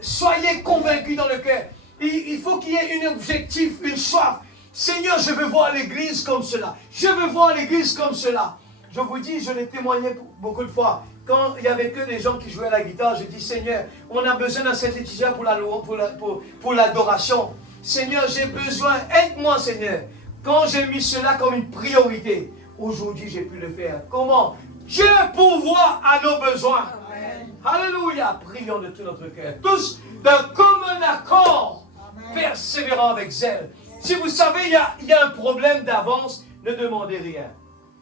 soyez convaincus dans le cœur. Il faut qu'il y ait un objectif, une soif. Seigneur, je veux voir l'église comme cela. Je veux voir l'église comme cela. Je vous dis, je l'ai témoigné beaucoup de fois. Quand il n'y avait que des gens qui jouaient à la guitare, je dis, Seigneur, on a besoin d'un synthétiseur pour l'adoration. Seigneur, j'ai besoin, aide-moi, Seigneur. Quand j'ai mis cela comme une priorité, aujourd'hui, j'ai pu le faire. Comment? Dieu pourvoit à nos besoins. Amen. Alléluia. Prions de tout notre cœur. Tous d'un commun accord, Amen. persévérant avec zèle. Si vous savez, il y a un problème d'avance, ne demandez rien.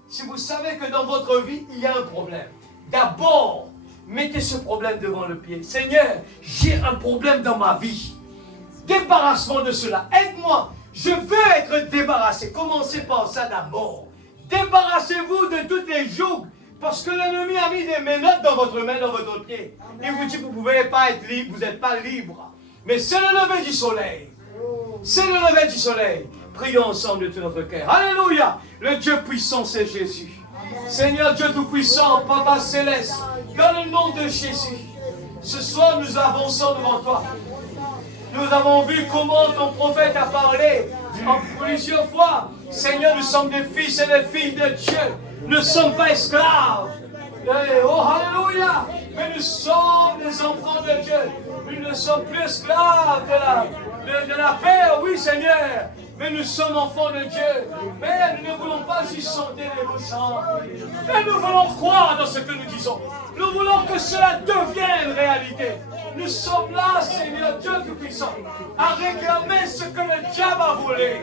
Si vous savez que dans votre vie, il y a un problème, d'abord, mettez ce problème devant le pied. Seigneur, j'ai un problème dans ma vie. Débarrasse-moi de cela. Aide-moi. Je veux être débarrassé. Commencez par ça d'abord. Débarrassez-vous de toutes les jougs. Parce que l'ennemi a mis des menottes dans votre main, dans votre pied. Il vous dit que vous ne pouvez pas être libre, vous n'êtes pas libre. Mais c'est le lever du soleil. C'est le lever du soleil. Prions ensemble de tout notre cœur. Alléluia. Le Dieu puissant, c'est Jésus. Seigneur Dieu Tout-Puissant, Papa Céleste, dans le nom de Jésus, ce soir nous avançons devant toi. Nous avons vu comment ton prophète a parlé en plusieurs fois. Seigneur, nous sommes des fils et des filles de Dieu. Nous ne sommes pas esclaves. Oh, alléluia. Mais nous sommes des enfants de Dieu. Nous ne sommes plus esclaves de la paix, oui Seigneur. Mais nous sommes enfants de Dieu. Mais nous ne voulons pas juste chanter les beaux chants. Mais nous voulons croire dans ce que nous disons. Nous voulons que cela devienne réalité. Nous sommes là, Seigneur Dieu Tout-Puissant, à réclamer ce que le diable a volé.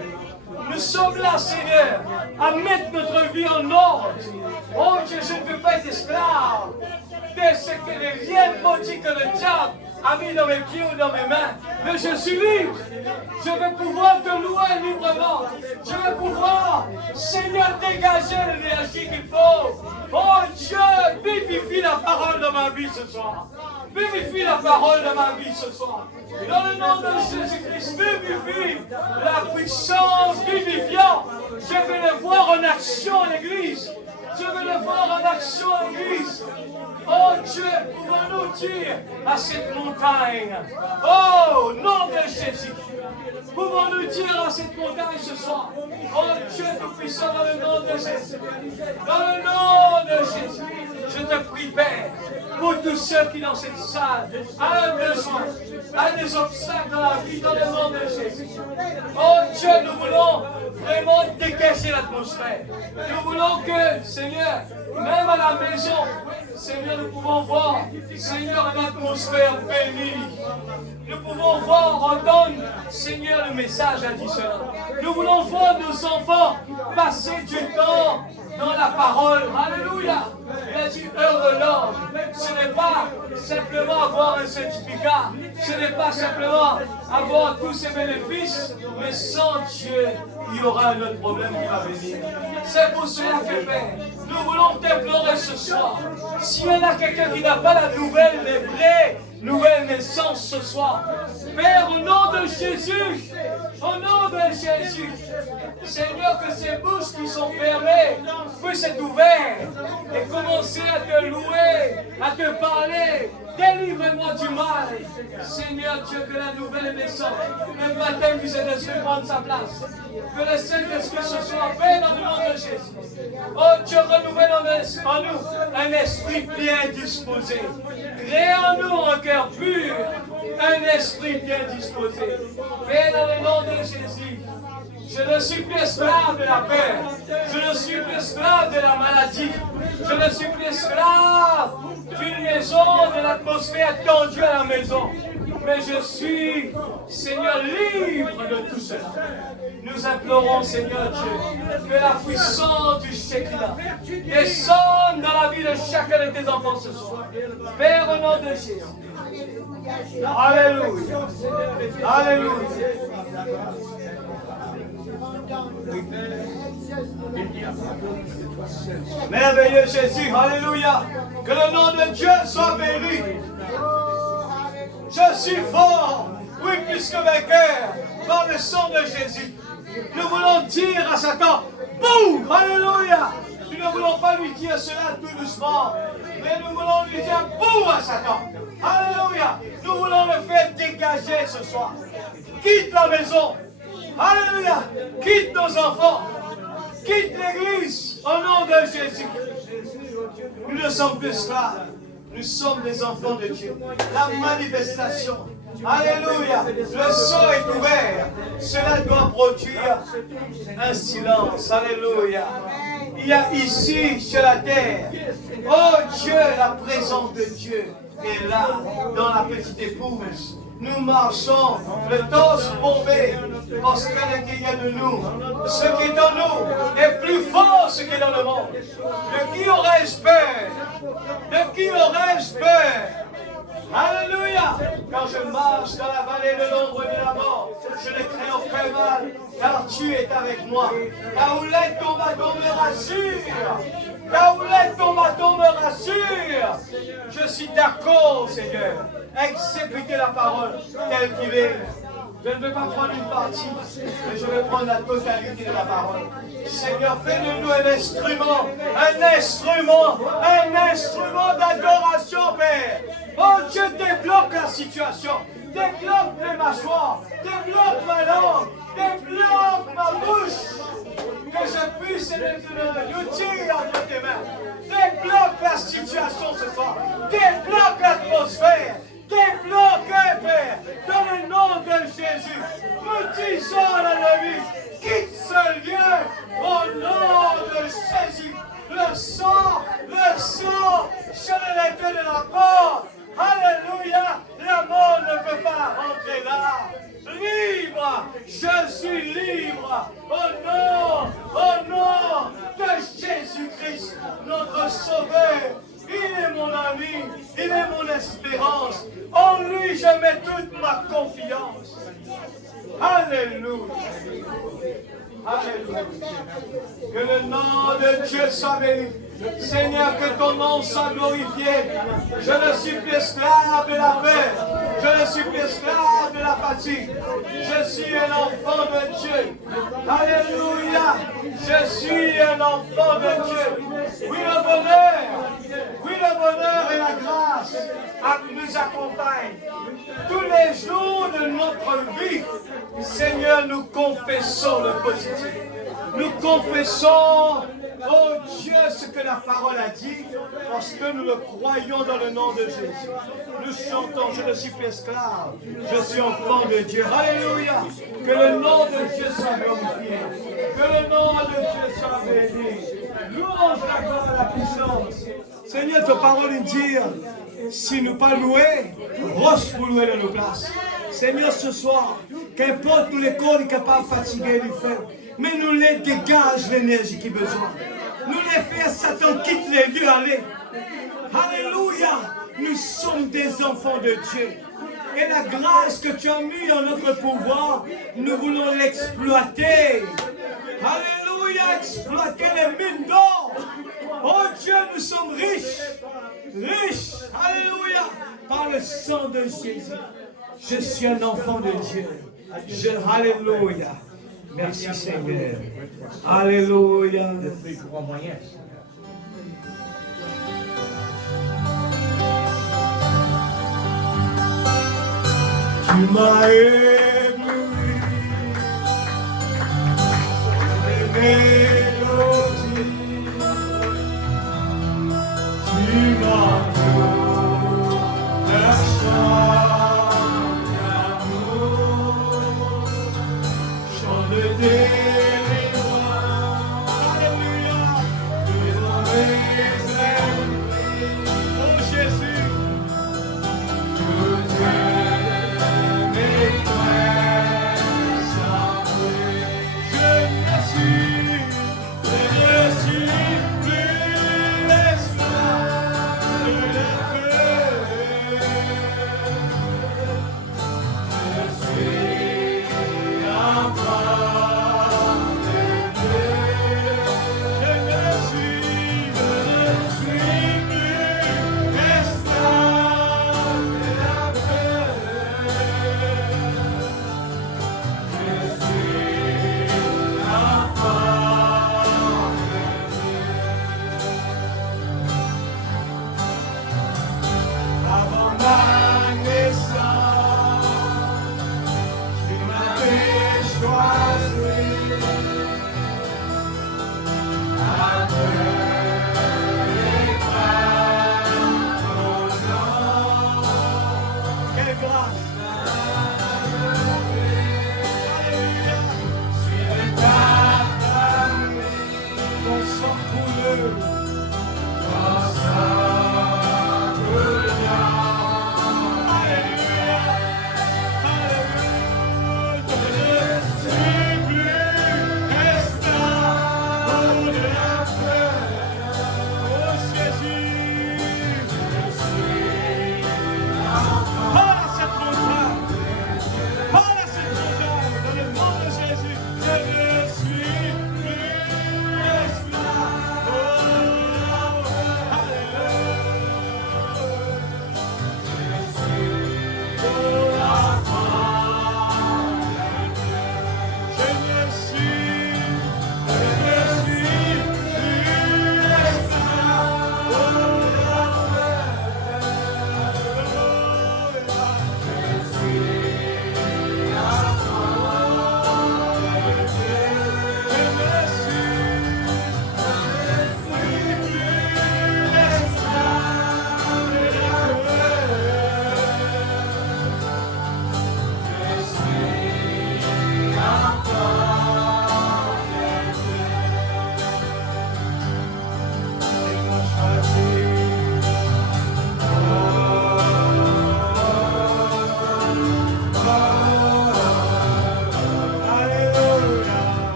Nous sommes là, Seigneur, à mettre notre vie en ordre. Oh Dieu, je ne veux pas être esclave de ce que les liens maudits que le diable a mis dans mes pieds ou dans mes mains. Mais je suis libre. Je vais pouvoir te louer librement. Je vais pouvoir, Seigneur, dégager l'énergie qu'il faut. Oh Dieu, vivifie la parole de ma vie ce soir. Vivifie la parole de ma vie ce soir. Dans le nom de Jésus-Christ, vivifie la puissance vivifiante. Je vais le voir en action à l'église. Je veux le voir en action à l'église. Oh Dieu, pouvons-nous dire à cette montagne, oh, nom de Jésus, pouvons-nous dire à cette montagne ce soir, oh Dieu Tout-Puissant, dans le nom de Jésus, dans le nom de Jésus, je te prie, Père, pour tous ceux qui dans cette salle ont un besoin, ont des obstacles dans la vie, dans le nom de Jésus. Oh Dieu, nous voulons vraiment dégager l'atmosphère. Nous voulons que, Seigneur, même à la maison, Seigneur, nous pouvons voir, Seigneur, une atmosphère bénie. Nous pouvons voir, entendre, Seigneur, le message additionnel. Nous voulons voir nos enfants passer du temps dans la parole. Alléluia. Il a dit, heure de l'homme. Ce n'est pas simplement avoir un certificat. Ce n'est pas simplement avoir tous ces bénéfices. Mais sans Dieu, il y aura un autre problème qui va venir. C'est pour cela que, Père, nous voulons t'implorer ce soir. S'il y en a quelqu'un qui n'a pas la nouvelle, les vraies nouvelle naissance ce soir, Père, au nom de Jésus, au nom de Jésus, Seigneur, que ces bouches qui sont fermées puissent être ouvertes et commencer à te louer, à te parler. Délivre-moi du mal. Seigneur Dieu, que la nouvelle naissance, le baptême du Saint-Esprit prenne sa place. Que le Saint-Esprit ce soir fait dans le nom de Jésus. Oh Dieu, renouvelle en nous un esprit bien disposé. Crée en nous un cœur pur, un esprit bien disposé. Fais dans le nom de Jésus. Je ne suis plus esclave de la peur. Je ne suis plus esclave de la maladie. Je ne suis plus esclave d'une maison, de l'atmosphère tendue à la maison. Mais je suis, Seigneur, libre de tout cela. Nous implorons, Seigneur Dieu, que la puissance du Shekinah descende dans la vie de chacun de tes enfants ce soir. Père, au nom de Jésus. Alléluia. Alléluia. Merveilleux Jésus, alléluia. Que le nom de Dieu soit béni. Je suis fort, oui, plus que vainqueur, par le sang de Jésus. Nous voulons dire à Satan, Boum! Alléluia! Nous ne voulons pas lui dire cela tout doucement, mais nous voulons lui dire boum à Satan. Alléluia! Nous voulons le faire dégager ce soir. Quitte la maison. Alléluia! Quitte nos enfants. Quitte l'église au nom de Jésus. Nous ne sommes plus esclaves. Nous sommes des enfants de Dieu. La manifestation. Alléluia. Le sang est ouvert. Cela doit produire un silence. Alléluia. Il y a ici, sur la terre, oh Dieu, la présence de Dieu est là, dans la petite épouse. Nous marchons, le torse bombé, parce qu'à l'intérieur de nous, ce qui est en nous est plus fort que ce qui est dans le monde. De qui aurais-je peur? De qui aurais-je peur? Alléluia! Quand je marche dans la vallée de l'ombre de la mort, je ne crains aucun mal, car tu es avec moi. Ta houlette, ton bâton me rassure. Ta houlette, ton bâton me rassure. Je suis d'accord, Seigneur. Exécutez la parole telle qu'il est. Je ne veux pas prendre une partie, mais je vais prendre la totalité de la parole. Seigneur, fais de nous un instrument d'adoration, Père. Oh Dieu, débloque la situation, débloque les mâchoires, débloque ma langue, débloque ma bouche, que je puisse être l'outil entre tes mains. Débloque la situation ce soir, débloque l'atmosphère. Débloque, Père, dans le nom de Jésus. Nous disons à l'ennemi, quitte ce lieu au nom de Jésus. Le sang, sur les lettres de la porte. Alléluia, la mort ne peut pas rentrer là. Libre, je suis libre. Au nom de Jésus-Christ, notre Sauveur. Il est mon ami, il est mon espérance. En lui, je mets toute ma confiance. Alléluia. Alléluia. Que le nom de Dieu soit béni. Seigneur, que ton nom soit glorifié. Je ne suis plus esclave de la peur. Je ne suis plus esclave de la fatigue. Je suis un enfant de Dieu. Alléluia. Je suis un enfant de Dieu. Oui, le bonheur et la grâce nous accompagnent. Tous les jours de notre vie, Seigneur, nous confessons le positif. Nous confessons, oh Dieu, ce que la parole a dit, parce que nous le croyons dans le nom de Jésus. Nous chantons, je ne suis plus esclave, je suis enfant de Dieu. Alléluia. Que le nom de Dieu soit glorifié. Que le nom de Dieu soit béni. Louange la gloire et la puissance. Seigneur, ta parole nous dit, si nous pas louer, roche pour louer dans nos places. Seigneur, ce soir, qu'importe tous les corps capables de fatiguer les faire, mais nous les dégage l'énergie qui a besoin. Nous les faisons, Satan quitte les lieux, allez. Alléluia. Nous sommes des enfants de Dieu. Et la grâce que tu as mis en notre pouvoir, nous voulons l'exploiter. Alléluia, exploiter les mines d'or. Oh Dieu, nous sommes riches. Riches, alléluia, par le sang de Jésus. Je suis un enfant de Dieu. Alléluia. Merci Seigneur. Alléluia. Tu m'as